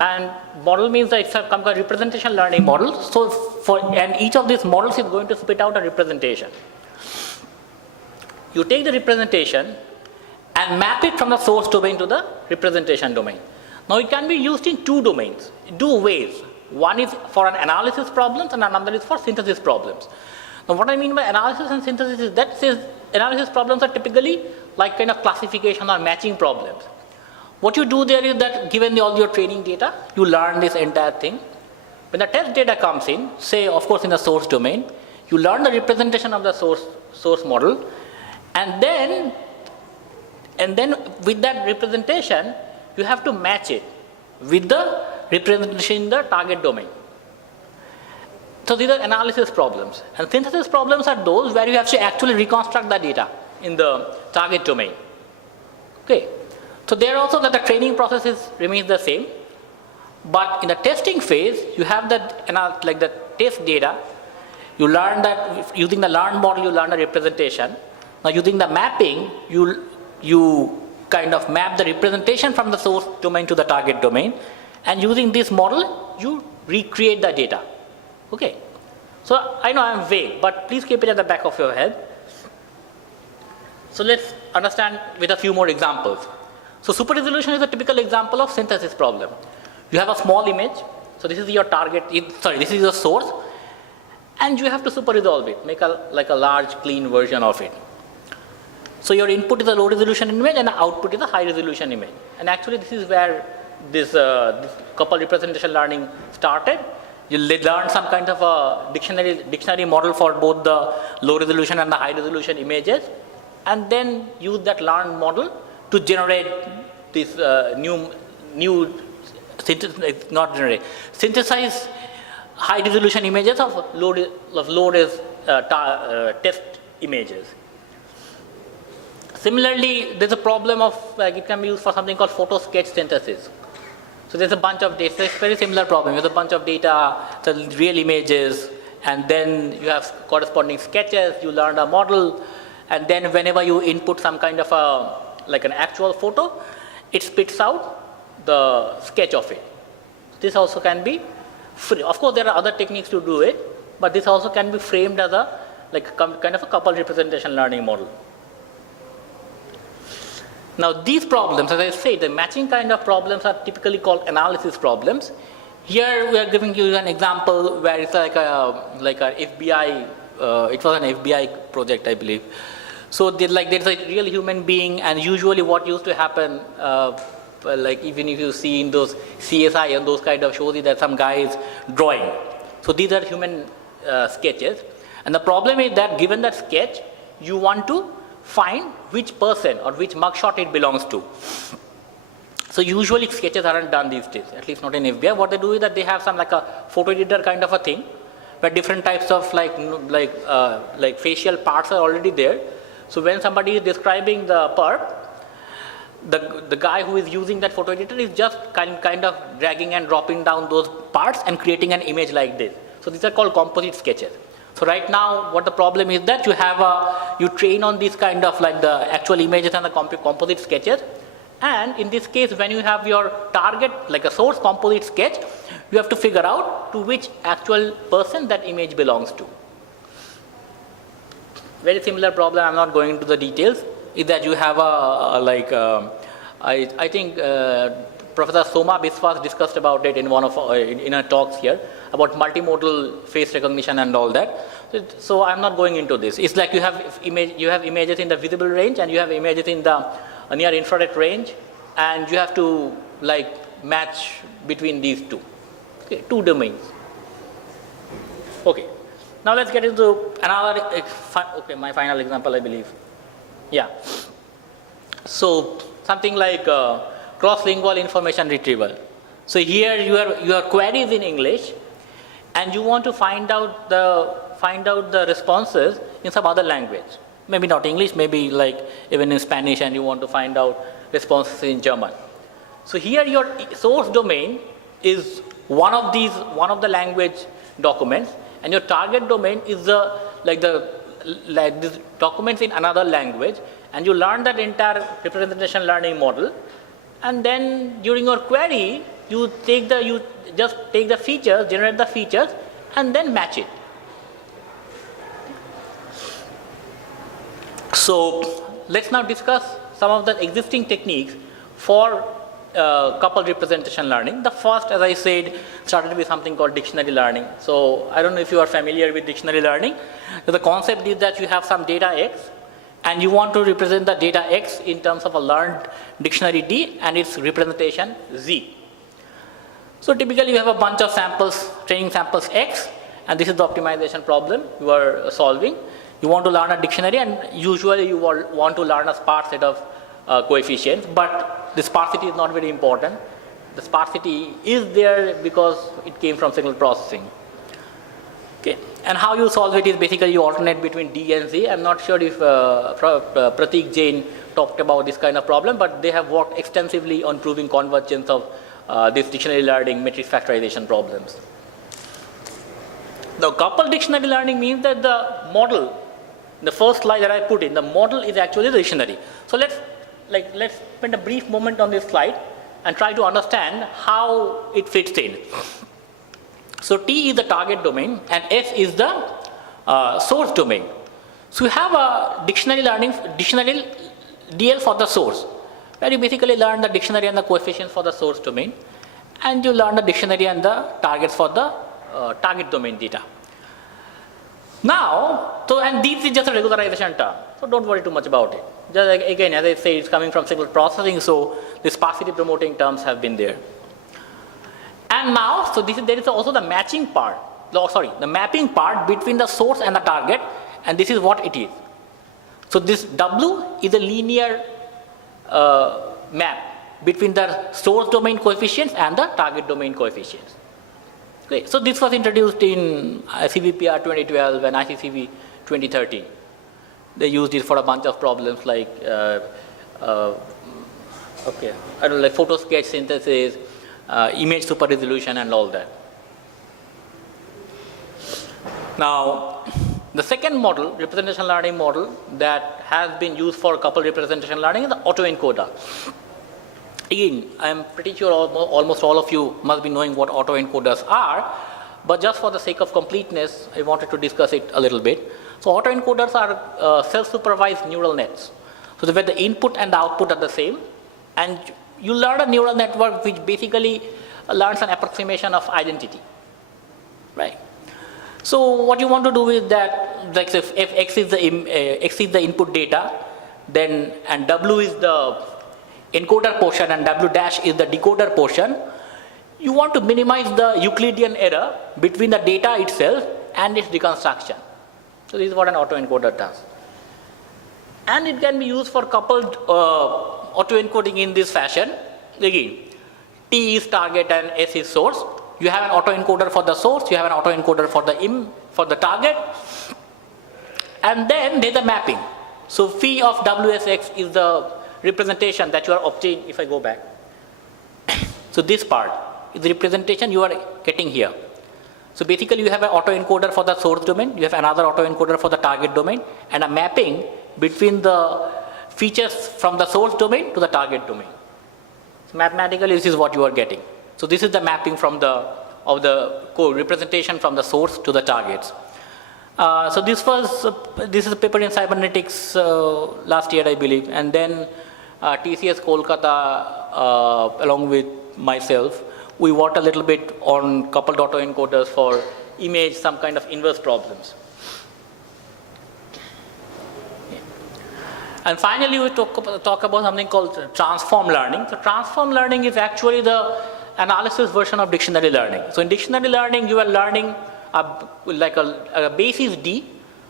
And model means that it's a kind of representation learning model. So and each of these models is going to spit out a representation. You take the representation and map it from the source domain to the representation domain. Now it can be used in two domains, two ways. One is for an analysis problems and another is for synthesis problems. Now what I mean by analysis and synthesis is that analysis problems are typically like kind of classification or matching problems. What you do there is that given all your training data, you learn this entire thing. When the test data comes in, say of course in the source domain, you learn the representation of the source model, and then with that representation, you have to match it with the representation in the target domain. So these are analysis problems. And synthesis problems are those where you have to actually reconstruct the data in the target domain. Okay. So there also that the training process remains the same. But in the testing phase, you have that like the test data. You learn that using the learned model, you learn the representation. Now using the mapping, you kind of map the representation from the source domain to the target domain. And using this model, you recreate the data. Okay. So I know I'm vague, but please keep it at the back of your head. So let's understand with a few more examples. So super resolution is a typical example of synthesis problem. You have a small image. So this is your target, this is your source. And you have to super resolve it, make like a large clean version of it. So your input is a low resolution image and the output is a high resolution image. And actually this is where this coupled representation learning started. You learn some kind of a dictionary model for both the low resolution and the high resolution images, and then use that learned model to generate this synthesize high resolution images of low res test images. Similarly, there's a problem of it can be used for something called photo sketch synthesis. So there's a bunch of data, it's a very similar problem. There's a bunch of data, the real images, and then you have corresponding sketches, you learn a model, and then whenever you input some kind of like an actual photo, it spits out the sketch of it. This also can be free. Of course, there are other techniques to do it, but this also can be framed as a kind of a coupled representation learning model. Now these problems, as I said, the matching kind of problems are typically called analysis problems. Here we are giving you an example where it's like a FBI it was an FBI project, I believe. So there's a real human being, and usually what used to happen, like even if you see in those CSI and those kind of shows, is that some guy is drawing. So these are human sketches, and the problem is that given that sketch, you want to find which person or which mugshot it belongs to. So usually sketches aren't done these days, at least not in FBI. What they do is that they have some like a photo editor kind of a thing, where different types of like facial parts are already there. So when somebody is describing the perp, the guy who is using that photo editor is just kind of dragging and dropping down those parts and creating an image like this. So these are called composite sketches. So right now, what the problem is that you train on these kind of like the actual images and the composite sketches. And in this case, when you have your target, like a source composite sketch, you have to figure out to which actual person that image belongs to. Very similar problem, I'm not going into the details, is that you have I think Professor Soma Biswas discussed about it in one of in our talks here, about multimodal face recognition and all that. So I'm not going into this. It's like you have images in the visible range, and you have images in the near infrared range, and you have to like match between these two. Okay, two domains. Okay, now let's get into another. Okay, my final example, I believe. Yeah. So something like cross-lingual information retrieval. So here your query is in English, and you want to find out the responses in some other language. Maybe not English, maybe like even in Spanish, and you want to find out responses in German. So here your source domain is one of the language documents, and your target domain is these documents in another language, and you learn that entire representation learning model, and then during your query you just take the features, generate the features, and then match it. So let's now discuss some of the existing techniques for coupled representation learning. The first, as I said, started with something called dictionary learning. So I don't know if you are familiar with dictionary learning. So the concept is that you have some data X, and you want to represent the data X in terms of a learned dictionary D and its representation Z. So typically you have a bunch of samples, training samples X, and this is the optimization problem you are solving. You want to learn a dictionary, and usually you want to learn a sparse set of coefficients, but the sparsity is not very important. The sparsity is there because it came from signal processing. Okay. And how you solve it is basically you alternate between D and Z. I'm not sure if Pratik Jain talked about this kind of problem, but they have worked extensively on proving convergence of this dictionary learning matrix factorization problems. The coupled dictionary learning means that the model, the first slide that I put in, the model is actually the dictionary. So let's spend a brief moment on this slide and try to understand how it fits in. So T is the target domain, and S is the source domain. So you have a dictionary DL for the source, where you basically learn the dictionary and the coefficients for the source domain, and you learn the dictionary and the targets for the target domain data. Now, and this is just a regularization term, so don't worry too much about it. Just like, again, as I say, it's coming from signal processing, so the sparsity promoting terms have been there. And now, so there is also the matching part, the mapping part between the source and the target, and this is what it is. So this W is a linear map between the source domain coefficients and the target domain coefficients. Okay, so this was introduced in CVPR 2012 and ICCV 2013. They used it for a bunch of problems like like photo sketch synthesis, image super resolution, and all that. Now, the second model, representation learning model, that has been used for coupled representation learning is the autoencoder. Again, I am pretty sure almost all of you must be knowing what autoencoders are, but just for the sake of completeness, I wanted to discuss it a little bit. So autoencoders are self-supervised neural nets. So where the input and the output are the same, and you learn a neural network which basically learns an approximation of identity, right? So what you want to do is that like if x is the input data, then and w is the encoder portion and w dash is the decoder portion, you want to minimize the Euclidean error between the data itself and its reconstruction. So this is what an autoencoder does. And it can be used for coupled autoencoding in this fashion. Again, T is target and S is source. You have an autoencoder for the source, you have an autoencoder for the target, and then there's a mapping. So phi of WSX is the representation that you are obtaining. If I go back, so this part is the representation you are getting here. So basically you have an autoencoder for the source domain, you have another autoencoder for the target domain, and a mapping between the features from the source domain to the target domain. So mathematically this is what you are getting. So this is the mapping from the code representation from the source to the targets. So this is a paper in cybernetics last year, I believe, and then TCS Kolkata along with myself, we worked a little bit on coupled autoencoders for image, some kind of inverse problems. And finally, we talk about something called transform learning. So transform learning is actually the analysis version of dictionary learning. So in dictionary learning, you are learning like a basis D,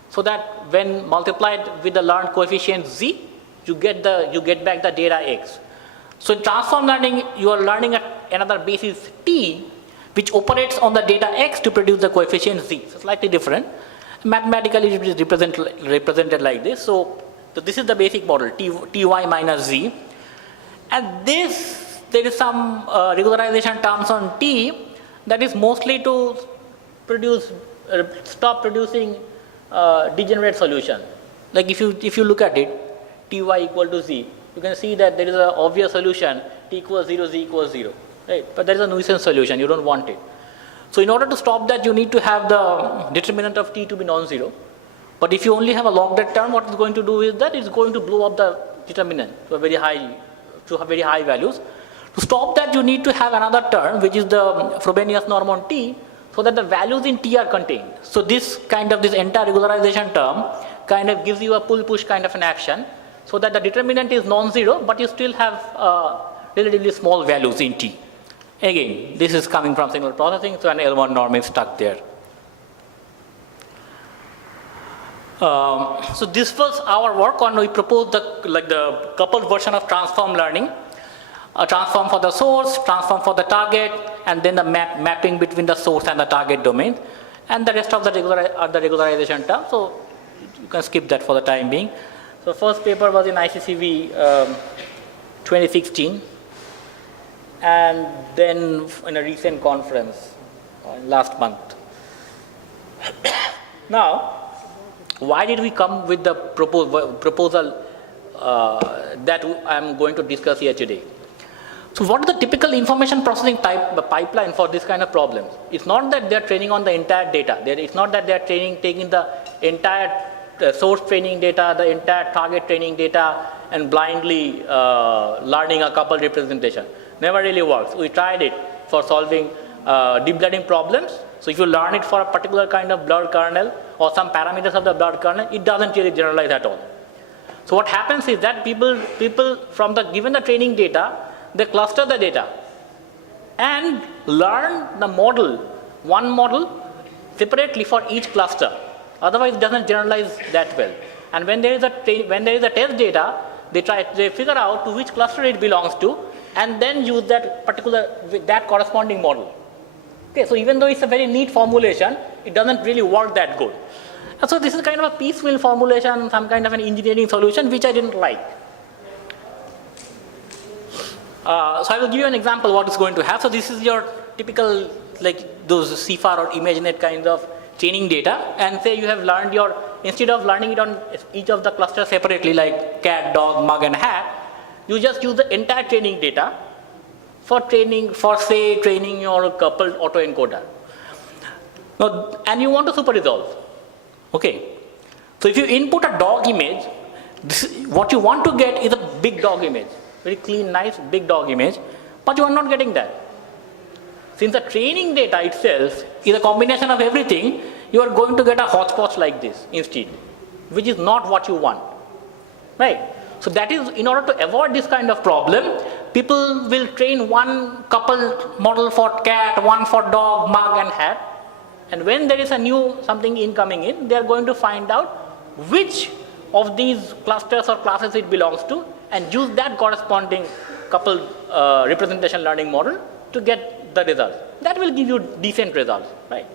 so that when multiplied with the learned coefficient Z, you get back the data X. So in transform learning, you are learning another basis T, which operates on the data X to produce the coefficient Z. So slightly different. Mathematically, it is represented like this. So this is the basic model, Ty minus Z. And there is some regularization terms on T that is mostly to stop producing degenerate solution. Like if you look at it, Ty equal to Z, you can see that there is an obvious solution, T equals 0, Z equals 0. Right? But there is a nuisance solution, you don't want it. So in order to stop that, you need to have the determinant of T to be non-zero. But if you only have a log-dead term, what it's going to do is that it's going to blow up the determinant to very high values. To stop that, you need to have another term, which is the Frobenius norm on T, so that the values in T are contained. So this entire regularization term kind of gives you a pull-push kind of an action, so that the determinant is non-zero, but you still have relatively small values in T. Again, this is coming from signal processing, so an L1 norm is stuck there. So this was our work on, we proposed the coupled version of transform learning, a transform for the source, transform for the target, and then the mapping between the source and the target domain, and the rest of the regularization term. So you can skip that for the time being. So first paper was in ICCV 2016, and then in a recent conference last month. Now, why did we come with the proposal that I'm going to discuss here today? So what is the typical information processing pipeline for this kind of problems? It's not that they're training on the entire data. It's not that they're taking the entire source training data, the entire target training data, and blindly learning a coupled representation. Never really works. We tried it for solving deep learning problems. So if you learn it for a particular kind of blurred kernel or some parameters of the blurred kernel, it doesn't really generalize at all. So what happens is that people from given the training data, they cluster the data and learn the model, one model separately for each cluster. Otherwise, it doesn't generalize that well. And when there is a test data, they figure out to which cluster it belongs to, and then use that corresponding model. Okay, so even though it's a very neat formulation, it doesn't really work that good. And so this is kind of a piecemeal formulation, some kind of an engineering solution, which I didn't like. So I will give you an example what it's going to have. So this is your typical, like those CFAR or ImageNet kinds of training data, and say you have learned instead of learning it on each of the clusters separately, like cat, dog, mug, and hat, you just use the entire training data for training your coupled autoencoder. Now, and you want to super resolve. Okay. So if you input a dog image, what you want to get is a big dog image. Very clean, nice, big dog image, but you are not getting that. Since the training data itself is a combination of everything, you are going to get a hodgepodge like this instead, which is not what you want, right? So that is, in order to avoid this kind of problem, people will train one coupled model for cat, one for dog, mug and hat. And when there is a new something incoming in, they are going to find out which of these clusters or classes it belongs to and use that corresponding coupled representation learning model to get the results. That will give you decent results, right?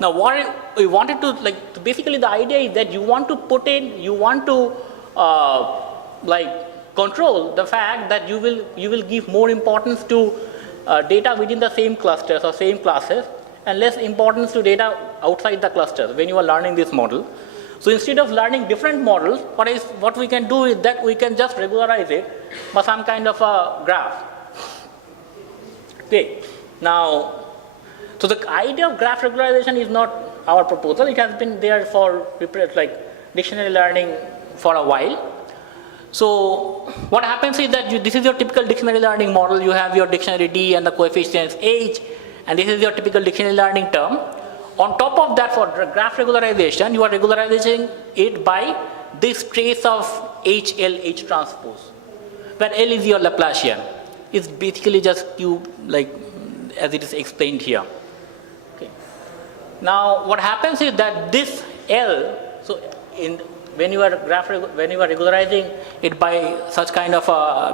Now what we wanted to, like, basically the idea is that you want to put in, you want to control the fact that you will give more importance to data within the same clusters or same classes and less importance to data outside the clusters when you are learning this model. So instead of learning different models, what we can do is that we can just regularize it by some kind of a graph. Okay. Now, so the idea of graph regularization is not our proposal. It has been there for dictionary learning for a while. So what happens is that this is your typical dictionary learning model. You have your dictionary D and the coefficients H, and this is your typical dictionary learning term. On top of that, for graph regularization, you are regularizing it by this trace of HL, H transpose, where L is your Laplacian. It's basically just Q, as it is explained here. Okay. Now, what happens is that this L, so when you are regularizing it by such kind of a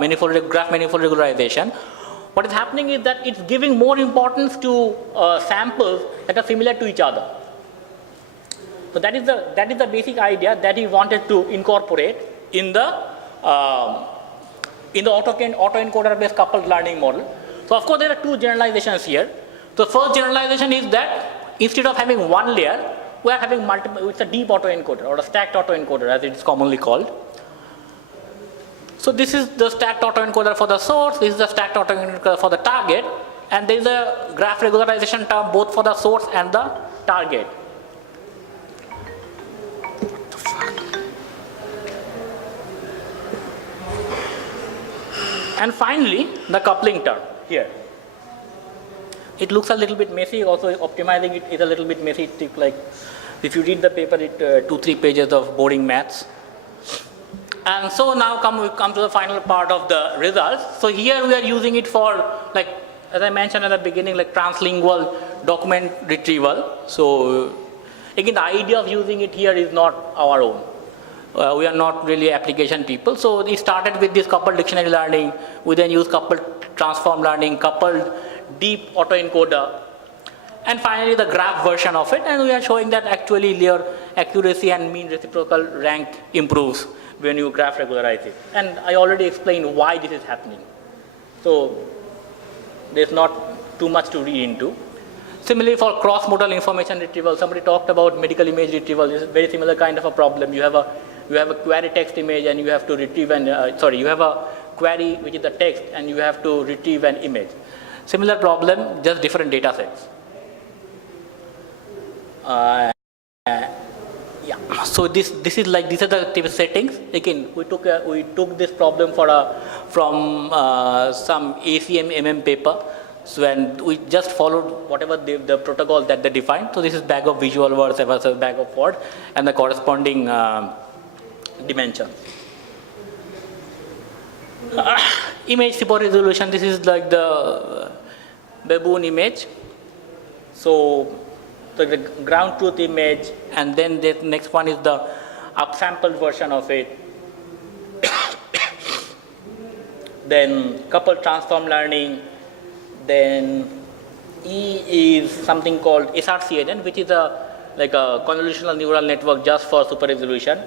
graph manifold regularization, what is happening is that it's giving more importance to samples that are similar to each other. So that is the basic idea that he wanted to incorporate in the autoencoder based coupled learning model. So of course there are two generalizations here. The first generalization is that instead of having one layer, we are having multiple. It's a deep autoencoder or a stacked autoencoder as it is commonly called. So this is the stacked autoencoder for the source, this is the stacked autoencoder for the target, and there is a graph regularization term both for the source and the target. And finally, the coupling term here. It looks a little bit messy, also optimizing it is a little bit messy. If you read the paper, it 2-3 pages of boring maths. And so now we come to the final part of the results. So here we are using it for, as I mentioned at the beginning, translingual document retrieval. So again, the idea of using it here is not our own. We are not really application people. So we started with this coupled dictionary learning. We then use coupled transform learning, coupled deep autoencoder, and finally the graph version of it. And we are showing that actually your accuracy and mean reciprocal rank improves when you graph regularize it. And I already explained why this is happening. So there's not too much to read into. Similarly, for cross-modal information retrieval, somebody talked about medical image retrieval. It's a very similar kind of a problem. You have a query text image and you have to retrieve you have a query which is the text and you have to retrieve an image. Similar problem, just different data sets. So these are the typical settings. Again, we took this problem from some ACM paper. So and we just followed whatever the protocol that they defined. So this is bag of visual words versus bag of words and the corresponding dimensions. Image super resolution. This is like the baboon image. So the ground truth image, and then the next one is the upsampled version of it. Then coupled transform learning. Then E is something called SRCNN, which is a convolutional neural network just for super resolution.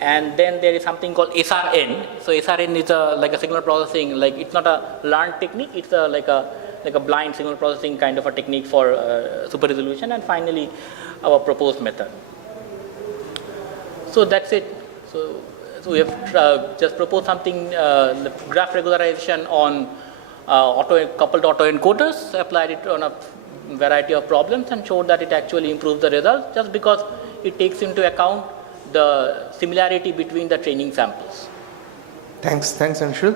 And then there is something called SRN. So SRN is a signal processing. It's not a learned technique. It's like a blind signal processing kind of a technique for super resolution. And finally, our proposed method. So that's it. So we have just proposed something, the graph regularization on coupled autoencoders, applied it on a variety of problems and showed that it actually improves the results just because it takes into account the similarity between the training samples. Thanks Anshul.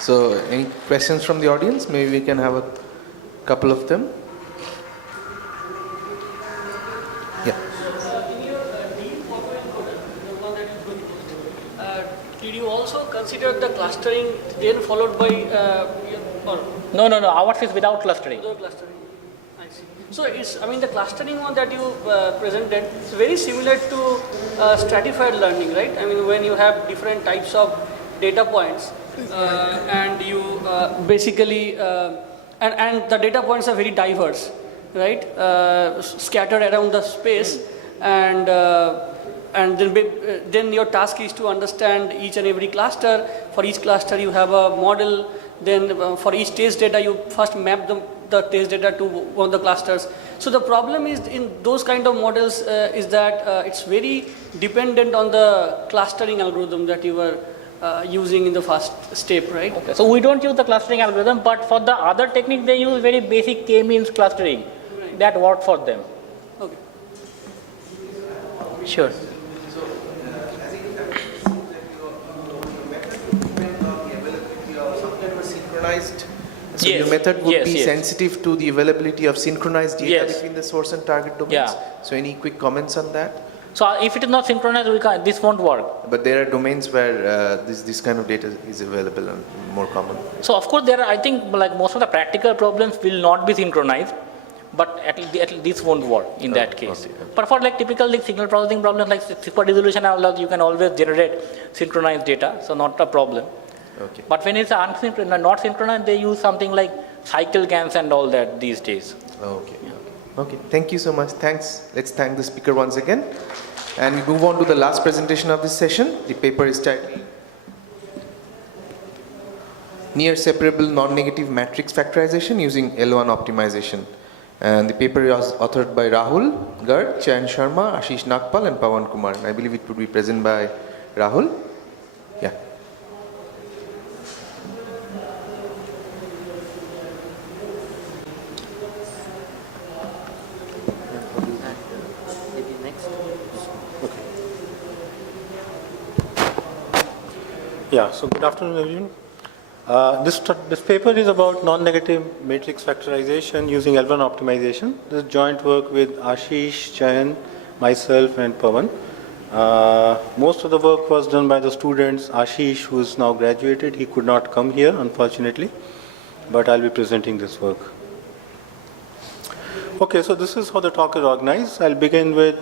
So any questions from the audience? Maybe we can have a couple of them. did you also consider the clustering then followed by or No, ours is without clustering. other clustering? I see. So it's, I mean, the clustering one that you presented is very similar to stratified learning, right? I mean, when you have different types of data points and you basically and the data points are very diverse, right? Scattered around the space, and then your task is to understand each and every cluster. For each cluster, you have a model. Then for each test data, you first map the test data to one of the clusters. So the problem is in those kind of models is that it's very dependent on the clustering algorithm that you were using in the first step, right? Okay. So we don't use the clustering algorithm, but for the other technique, they use very basic k-means clustering. Right. That worked for them. Okay. Sure. Synchronized. So Yes, your method would yes, be yes. sensitive to the availability of synchronized data Yes. between the source and target domains. Yeah. So any quick comments on that? So if it is not synchronized, this won't work. But there are domains where this kind of data is available and more common. So of course there are, I think like most of the practical problems will not be synchronized, but at least this won't work in that case. Okay. But for like typical like signal processing problems like super resolution, you can always generate synchronized data, so not a problem. Okay. But when it's not synchronized, they use something like cycle GANs and all that these days. Okay. Okay. Thank you so much. Thanks. Let's thank the speaker once again. And we move on to the last presentation of this session. The paper is titled Near Separable Non-Negative Matrix Factorization Using L1 Optimization. And the paper was authored by Rahul Garg, Chayan Sharma, Ashish Nagpal and Pawan Kumar. And I believe it would be present by Rahul. Yeah. Yeah, so good afternoon, everyone. This paper is about non-negative matrix factorization using L1 optimization. This is joint work with Ashish, Chayan, myself and Pawan. Most of the work was done by the students. Ashish, who is now graduated, he could not come here, unfortunately, but I'll be presenting this work. Okay, so this is how the talk is organized. I'll begin with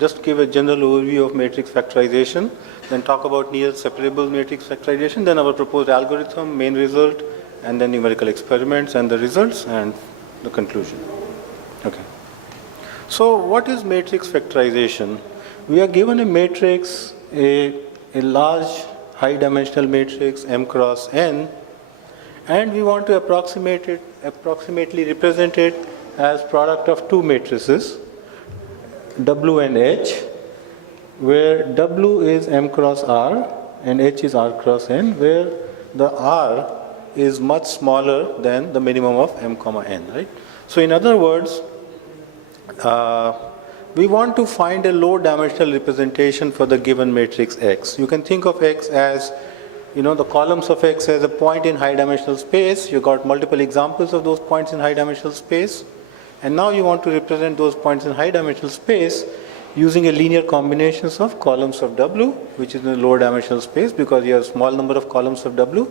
just give a general overview of matrix factorization, then talk about near separable matrix factorization, then our proposed algorithm, main result, and then numerical experiments and the results and the conclusion. Okay. So what is matrix factorization? We are given a matrix, a large high dimensional matrix M cross N, and we want to approximately represent it as product of two matrices, W and H, where W is M cross R and H is R cross N, where the R is much smaller than the minimum of M comma N, right? So in other words, we want to find a low dimensional representation for the given matrix X. You can think of X as, the columns of X as a point in high dimensional space. You got multiple examples of those points in high dimensional space. And now you want to represent those points in high dimensional space using a linear combinations of columns of W, which is in the lower dimensional space because you have a small number of columns of W,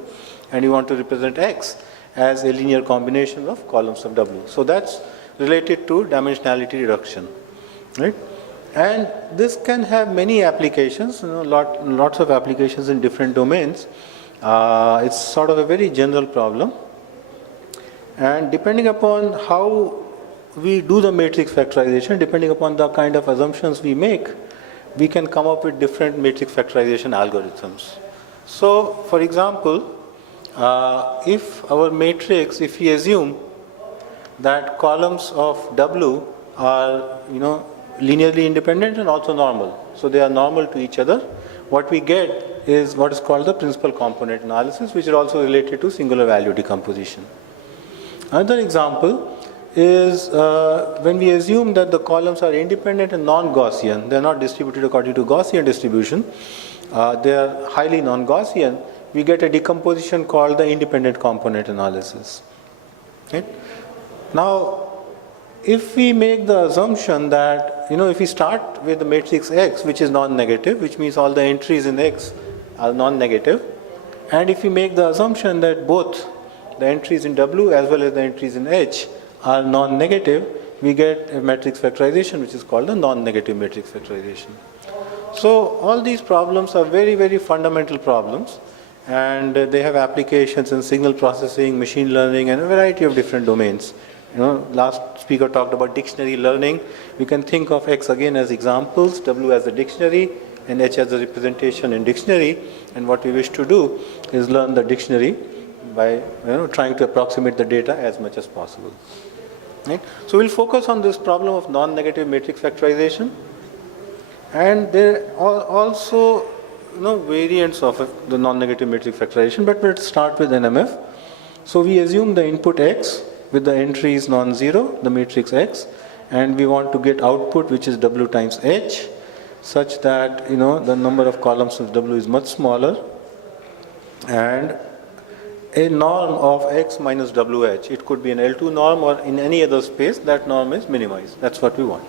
and you want to represent X as a linear combination of columns of W. So that's related to dimensionality reduction, right? And this can have many applications, lots of applications in different domains. It's sort of a very general problem. And depending upon how we do the matrix factorization, depending upon the kind of assumptions we make, we can come up with different matrix factorization algorithms. So, for example, if our matrix, if we assume that columns of W are, linearly independent and also normal, so they are normal to each other, what we get is what is called the principal component analysis, which is also related to singular value decomposition. Another example is when we assume that the columns are independent and non-Gaussian, they are not distributed according to Gaussian distribution, they are highly non-Gaussian, we get a decomposition called the independent component analysis. Right? Now, if we make the assumption that, if we start with the matrix X, which is non-negative, which means all the entries in X are non-negative. And if we make the assumption that both the entries in W as well as the entries in H are non-negative, we get a matrix factorization which is called a non-negative matrix factorization. So all these problems are very, very fundamental problems, and they have applications in signal processing, machine learning, and a variety of different domains. Last speaker talked about dictionary learning. We can think of X again as examples, W as a dictionary, and H as a representation in dictionary. And what we wish to do is learn the dictionary by trying to approximate the data as much as possible. Right? So we'll focus on this problem of non-negative matrix factorization. And there are also variants of the non-negative matrix factorization, but let's start with NMF. So we assume the input X with the entries non-zero, the matrix X, and we want to get output which is W times H, such that the number of columns of W is much smaller, and a norm of X minus WH. It could be an L2 norm or in any other space, that norm is minimized. That's what we want.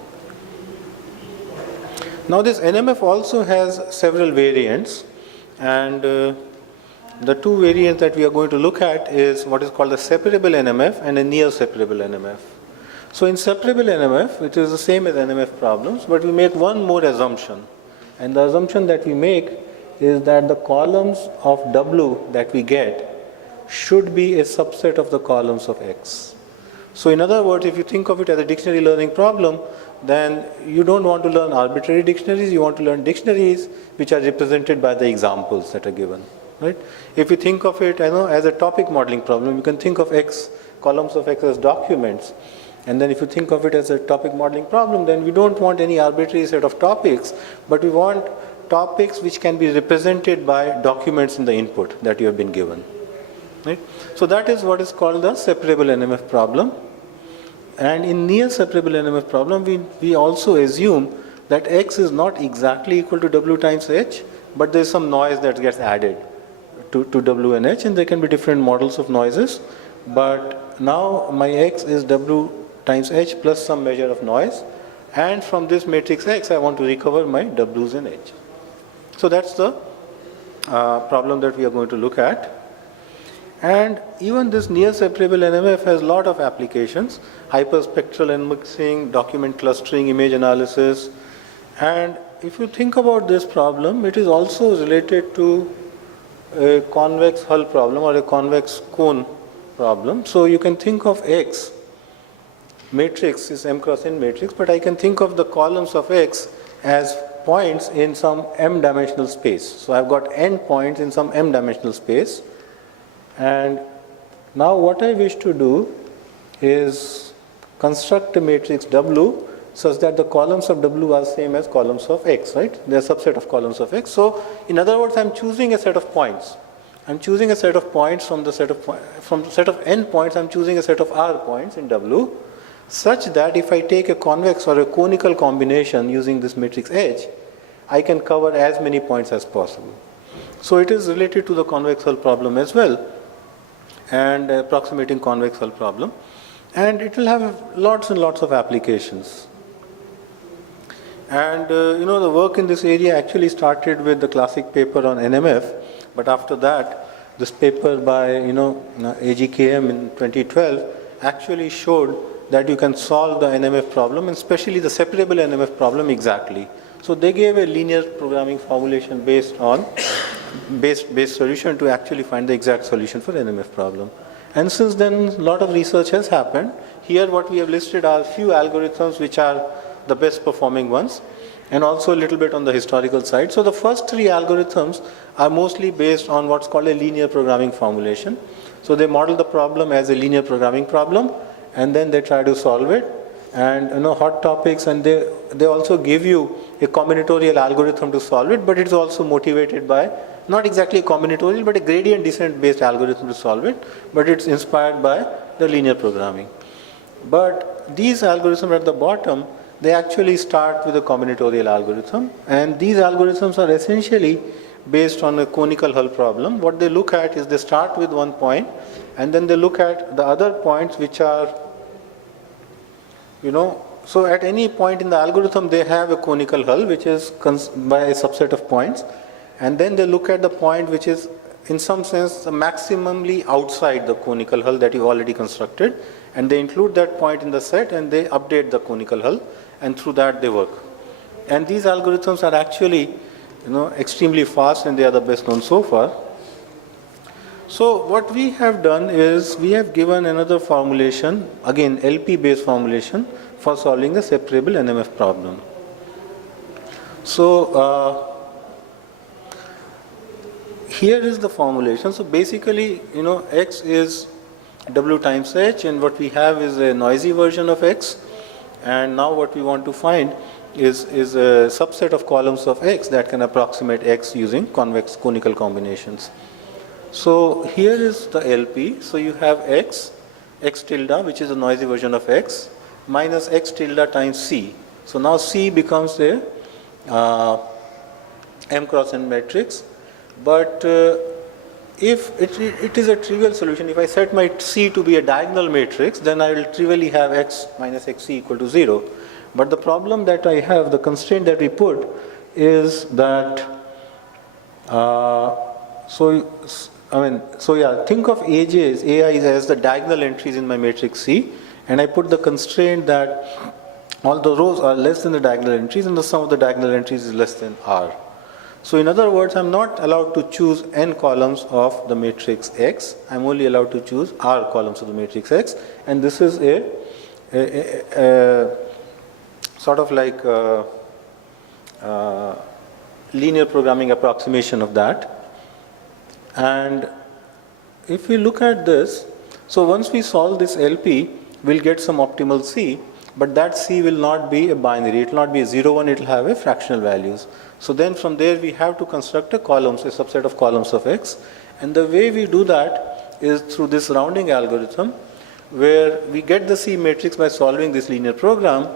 Now this NMF also has several variants, and the two variants that we are going to look at is what is called a separable NMF and a near separable NMF. So in separable NMF, it is the same as NMF problems, but we make one more assumption. And the assumption that we make is that the columns of W that we get should be a subset of the columns of X. So in other words, if you think of it as a dictionary learning problem, then you don't want to learn arbitrary dictionaries, you want to learn dictionaries which are represented by the examples that are given. Right? If you think of it as a topic modeling problem, you can think of X, columns of X as documents. And then if you think of it as a topic modeling problem, then we don't want any arbitrary set of topics, but we want topics which can be represented by documents in the input that you have been given. Right? So that is what is called the separable NMF problem. And in near separable NMF problem, we also assume that X is not exactly equal to W times H, but there is some noise that gets added to W and H, and there can be different models of noises. But now my X is W times H plus some measure of noise, and from this matrix X I want to recover my W's and H. So that's the problem that we are going to look at. And even this near separable NMF has a lot of applications: hyperspectral enmixing, document clustering, image analysis. And if you think about this problem, it is also related to a convex hull problem or a convex cone problem. So you can think of X matrix is M cross N matrix, but I can think of the columns of X as points in some M dimensional space. So I've got N points in some M dimensional space. And now what I wish to do is construct a matrix W such that the columns of W are same as columns of X, right? They are a subset of columns of X. So in other words, I'm choosing a set of points. I'm choosing a set of points from the set of N points, I'm choosing a set of R points in W, such that if I take a convex or a conical combination using this matrix H, I can cover as many points as possible. So it is related to the convex hull problem as well, and approximating convex hull problem, and it will have lots and lots of applications. And the work in this area actually started with the classic paper on NMF, but after that this paper by AGKM in 2012 actually showed that you can solve the NMF problem, and especially the separable NMF problem exactly. So they gave a linear programming formulation based solution to actually find the exact solution for NMF problem. And since then, a lot of research has happened. Here what we have listed are few algorithms which are the best performing ones, and also a little bit on the historical side. So the first three algorithms are mostly based on what's called a linear programming formulation. So they model the problem as a linear programming problem, and then they try to solve it. And hot topics, and they also give you a combinatorial algorithm to solve it, but it's also motivated by not exactly a combinatorial, but a gradient descent based algorithm to solve it, but it's inspired by the linear programming. But these algorithms at the bottom, they actually start with a combinatorial algorithm, and these algorithms are essentially based on a conical hull problem. What they look at is they start with one point, and then they look at the other points which are so at any point in the algorithm they have a conical hull which is by a subset of points, and then they look at the point which is in some sense maximally outside the conical hull that you already constructed, and they include that point in the set and they update the conical hull, and through that they work. And these algorithms are actually extremely fast, and they are the best known so far. So what we have done is we have given another formulation, again LP based formulation, for solving the separable NMF problem. So here is the formulation. So basically, X is W times H, and what we have is a noisy version of X. And now what we want to find is a subset of columns of X that can approximate X using convex conical combinations. So here is the LP. So you have X tilde, which is a noisy version of X, minus X tilde times C. So now C becomes a M cross N matrix. But if it is a trivial solution, if I set my C to be a diagonal matrix, then I will trivially have X minus XC equal to 0. But the problem that I have, the constraint that we put, is that, think of AJs, AIs as the diagonal entries in my matrix C, and I put the constraint that all the rows are less than the diagonal entries and the sum of the diagonal entries is less than R. So in other words, I'm not allowed to choose n columns of the matrix X. I'm only allowed to choose R columns of the matrix X, and this is a sort of like linear programming approximation of that. And if we look at this, so once we solve this LP, we'll get some optimal C, but that C will not be a binary. It will not be a 0, 1, it will have a fractional values. So then from there we have to construct a subset of columns of X. And the way we do that is through this rounding algorithm, where we get the C matrix by solving this linear program,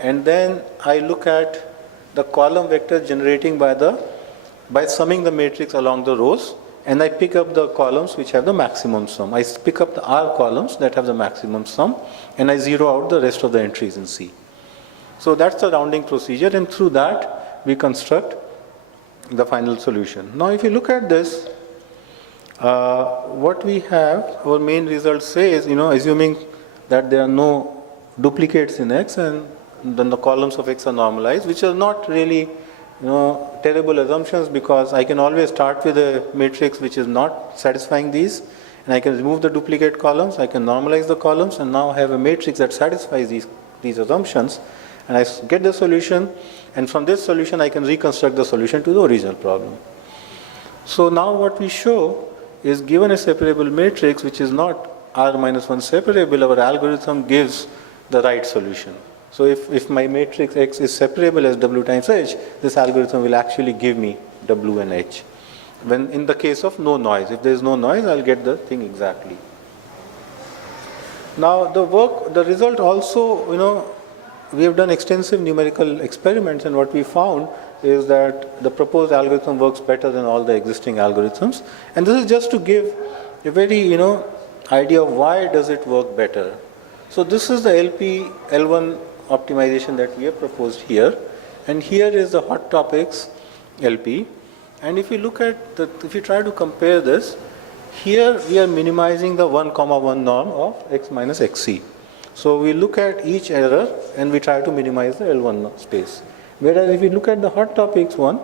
and then I look at the column vector generating by summing the matrix along the rows, and I pick up the columns which have the maximum sum. I pick up the R columns that have the maximum sum, and I zero out the rest of the entries in C. So that's the rounding procedure, and through that we construct the final solution. Now if you look at this, what we have, our main result says, assuming that there are no duplicates in X, and then the columns of X are normalized, which are not really terrible assumptions, because I can always start with a matrix which is not satisfying these, and I can remove the duplicate columns, I can normalize the columns, and now I have a matrix that satisfies these assumptions, and I get the solution, and from this solution I can reconstruct the solution to the original problem. So now what we show is, given a separable matrix which is not R minus 1 separable, our algorithm gives the right solution. So if my matrix X is separable as W times H, this algorithm will actually give me W and H. When in the case of no noise, if there is no noise, I'll get the thing exactly. Now the result also, we have done extensive numerical experiments, and what we found is that the proposed algorithm works better than all the existing algorithms. And this is just to give a very, idea of why does it work better. So this is the LP L1 optimization that we have proposed here, and here is the hot topics LP. And if you look at if you try to compare this, here we are minimizing the 1, 1 norm of X minus XC. So we look at each error and we try to minimize the L1 space. Whereas if you look at the hot topics one,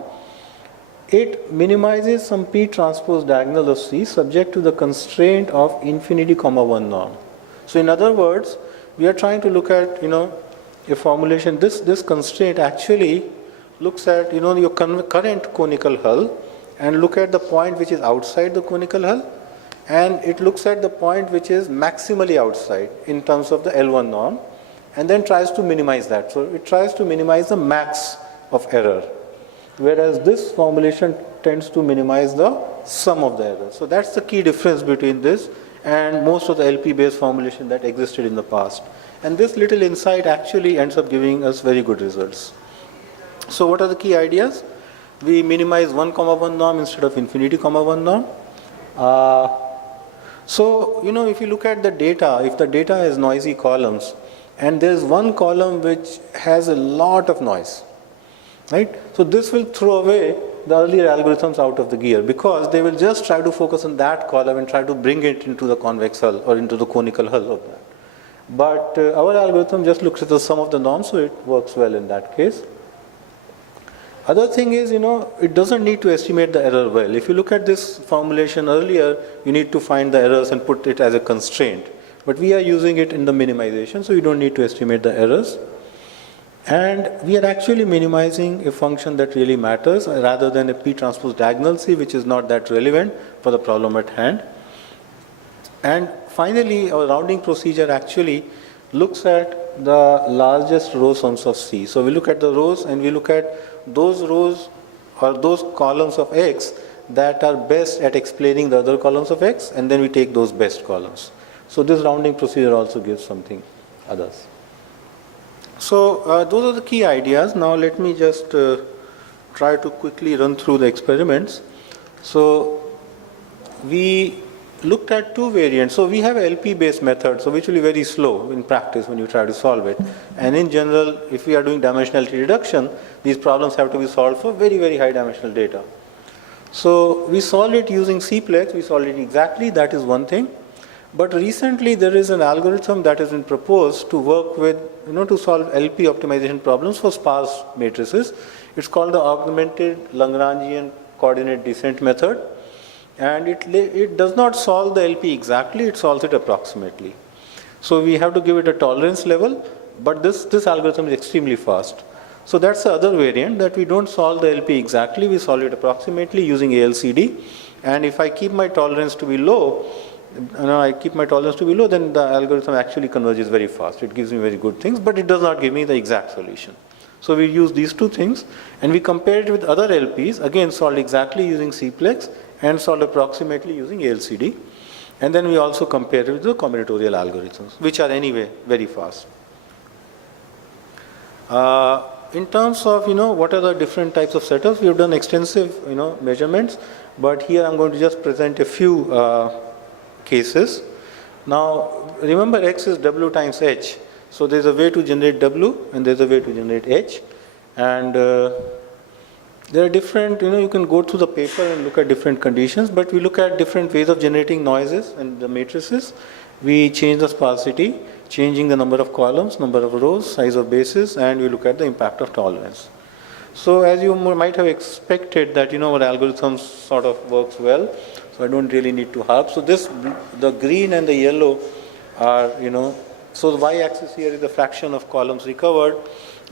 it minimizes some P transpose diagonal of C subject to the constraint of infinity, 1 norm. So in other words, we are trying to look at, a formulation. This constraint actually looks at, your current conical hull, and look at the point which is outside the conical hull, and it looks at the point which is maximally outside in terms of the L1 norm, and then tries to minimize that. So it tries to minimize the max of error, whereas this formulation tends to minimize the sum of the error. So that's the key difference between this and most of the LP based formulation that existed in the past. And this little insight actually ends up giving us very good results. So what are the key ideas? We minimize 1, 1 norm instead of infinity, 1 norm. So, if you look at the data, if the data has noisy columns, and there's one column which has a lot of noise, right? So this will throw away the earlier algorithms out of the gear, because they will just try to focus on that column and try to bring it into the convex hull or into the conical hull of that. But our algorithm just looks at the sum of the norms, so it works well in that case. Other thing is, it doesn't need to estimate the error well. If you look at this formulation earlier, you need to find the errors and put it as a constraint. But we are using it in the minimization, so you don't need to estimate the errors. And we are actually minimizing a function that really matters rather than a P transpose diagonal C, which is not that relevant for the problem at hand. And finally, our rounding procedure actually looks at the largest row sums of C. So we look at the rows and we look at those rows or those columns of X that are best at explaining the other columns of X, and then we take those best columns. So this rounding procedure also gives something others. So those are the key ideas. Now let me just try to quickly run through the experiments. So we looked at two variants. So we have an LP based method, so which will be very slow in practice when you try to solve it. And in general, if we are doing dimensionality reduction, these problems have to be solved for very, very high dimensional data. So we solved it using Cplex, we solved it exactly, that is one thing. But recently there is an algorithm that has been proposed to work with, to solve LP optimization problems for sparse matrices. It's called the augmented Lagrangian coordinate descent method. And it does not solve the LP exactly, it solves it approximately. So we have to give it a tolerance level, but this algorithm is extremely fast. So that's the other variant, that we don't solve the LP exactly, we solve it approximately using ALCD. And if I keep my tolerance to be low, then the algorithm actually converges very fast. It gives me very good things, but it does not give me the exact solution. So we use these two things, and we compared it with other LPs, again solved exactly using Cplex, and solved approximately using ALCD. And then we also compared it with the combinatorial algorithms, which are anyway very fast. In terms of, what are the different types of setups, we have done extensive, measurements, but here I'm going to just present a few cases. Now, remember X is W times H. So there's a way to generate W and there's a way to generate H. And there are different, you can go through the paper and look at different conditions, but we look at different ways of generating noises and the matrices. We change the sparsity, changing the number of columns, number of rows, size of bases, and we look at the impact of tolerance. So as you might have expected that, our algorithm sort of works well, so I don't really need to harp. So the green and the yellow are, so the y-axis here is the fraction of columns recovered,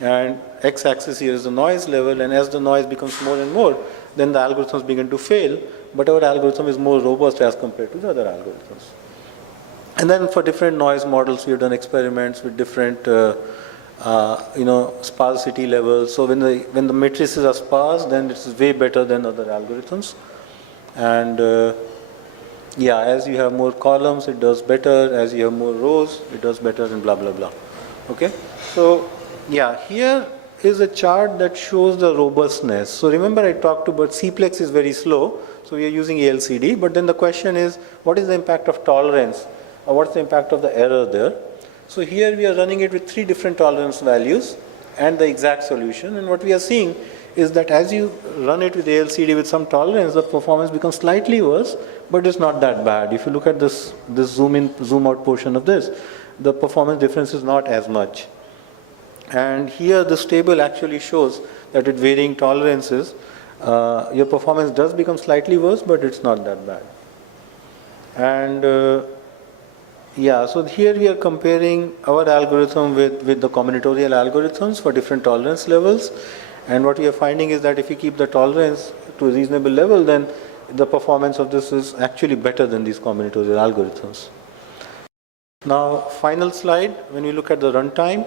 and x-axis here is the noise level, and as the noise becomes more and more, then the algorithms begin to fail, but our algorithm is more robust as compared to the other algorithms. And then for different noise models, we have done experiments with different, sparsity levels. So when the matrices are sparse, then it's way better than other algorithms. And as you have more columns, it does better. As you have more rows, it does better, and blah, blah, blah. Okay? So, here is a chart that shows the robustness. So remember I talked about Cplex is very slow, so we are using ALCD, but then the question is, what is the impact of tolerance? Or what's the impact of the error there? So here we are running it with 3 different tolerance values and the exact solution, and what we are seeing is that as you run it with ALCD with some tolerance, the performance becomes slightly worse, but it's not that bad. If you look at this zoom in, zoom out portion of this, the performance difference is not as much. And here this table actually shows that with varying tolerances, your performance does become slightly worse, but it's not that bad. And so here we are comparing our algorithm with the combinatorial algorithms for different tolerance levels. And what we are finding is that if you keep the tolerance to a reasonable level, then the performance of this is actually better than these combinatorial algorithms. Now, final slide, when we look at the runtime,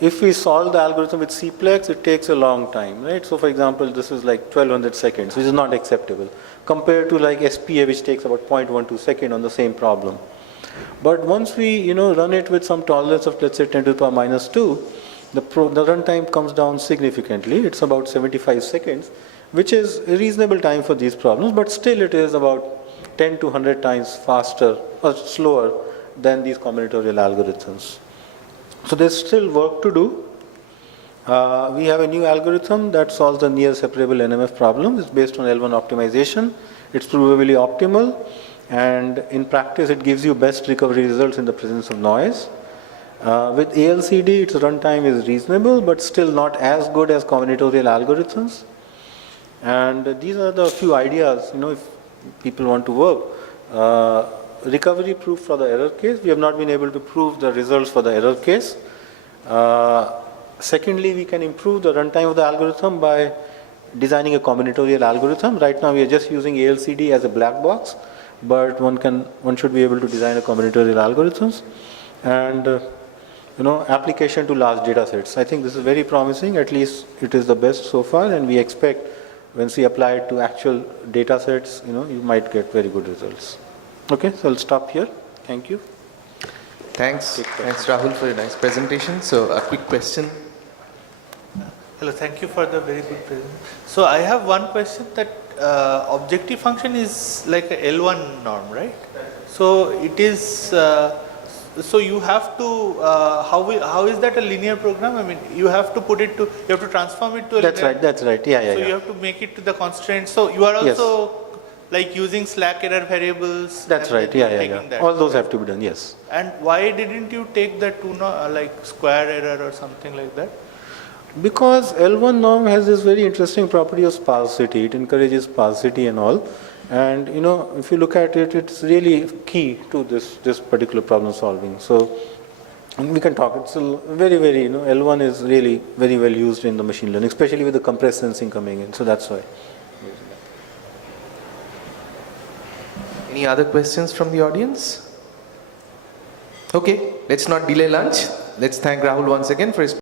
if we solve the algorithm with Cplex, it takes a long time, right? So for example, this is like 1200 seconds, which is not acceptable, compared to like SPA, which takes about 0.12 second on the same problem. But once we, run it with some tolerance of, let's say, 10 to the power minus 2, the runtime comes down significantly. It's about 75 seconds, which is a reasonable time for these problems, but still it is about 10 to 100 times faster or slower than these combinatorial algorithms. So there's still work to do. We have a new algorithm that solves the near separable NMF problem. It's based on L1 optimization. It's provably optimal, and in practice it gives you best recovery results in the presence of noise. With ALCD, its runtime is reasonable, but still not as good as combinatorial algorithms. And these are the few ideas, if people want to work. Recovery proof for the error case. We have not been able to prove the results for the error case. Secondly, we can improve the runtime of the algorithm by designing a combinatorial algorithm. Right now we are just using ALCD as a black box, but one should be able to design a combinatorial algorithms. And application to large data sets. I think this is very promising, at least it is the best so far, and we expect once we apply it to actual data sets, you might get very good results. Okay, so I'll stop here. Thank you. Thanks Rahul for your nice presentation. So a quick question. Hello, thank you for the very good presentation. So I have one question that objective function is like a L1 norm, right? So it is, so you have to, how is that a linear program? I mean, you have to put it to, you have to transform it to a That's linear. right, that's right. Yeah. So you have to make it to the constraint. So you are also like using slack error variables. That's right, yeah. That. All those have to be done, yes. And why didn't you take the like square error or something like that? Because L1 norm has this very interesting property of sparsity. It encourages sparsity and all. And if you look at it, it's really key to this particular problem solving. So we can talk. It's very, L1 is really very well used in the machine learning, especially with the compressed sensing coming in. So that's why. Any other questions from the audience? Okay, let's not delay lunch. Let's thank Rahul once again for his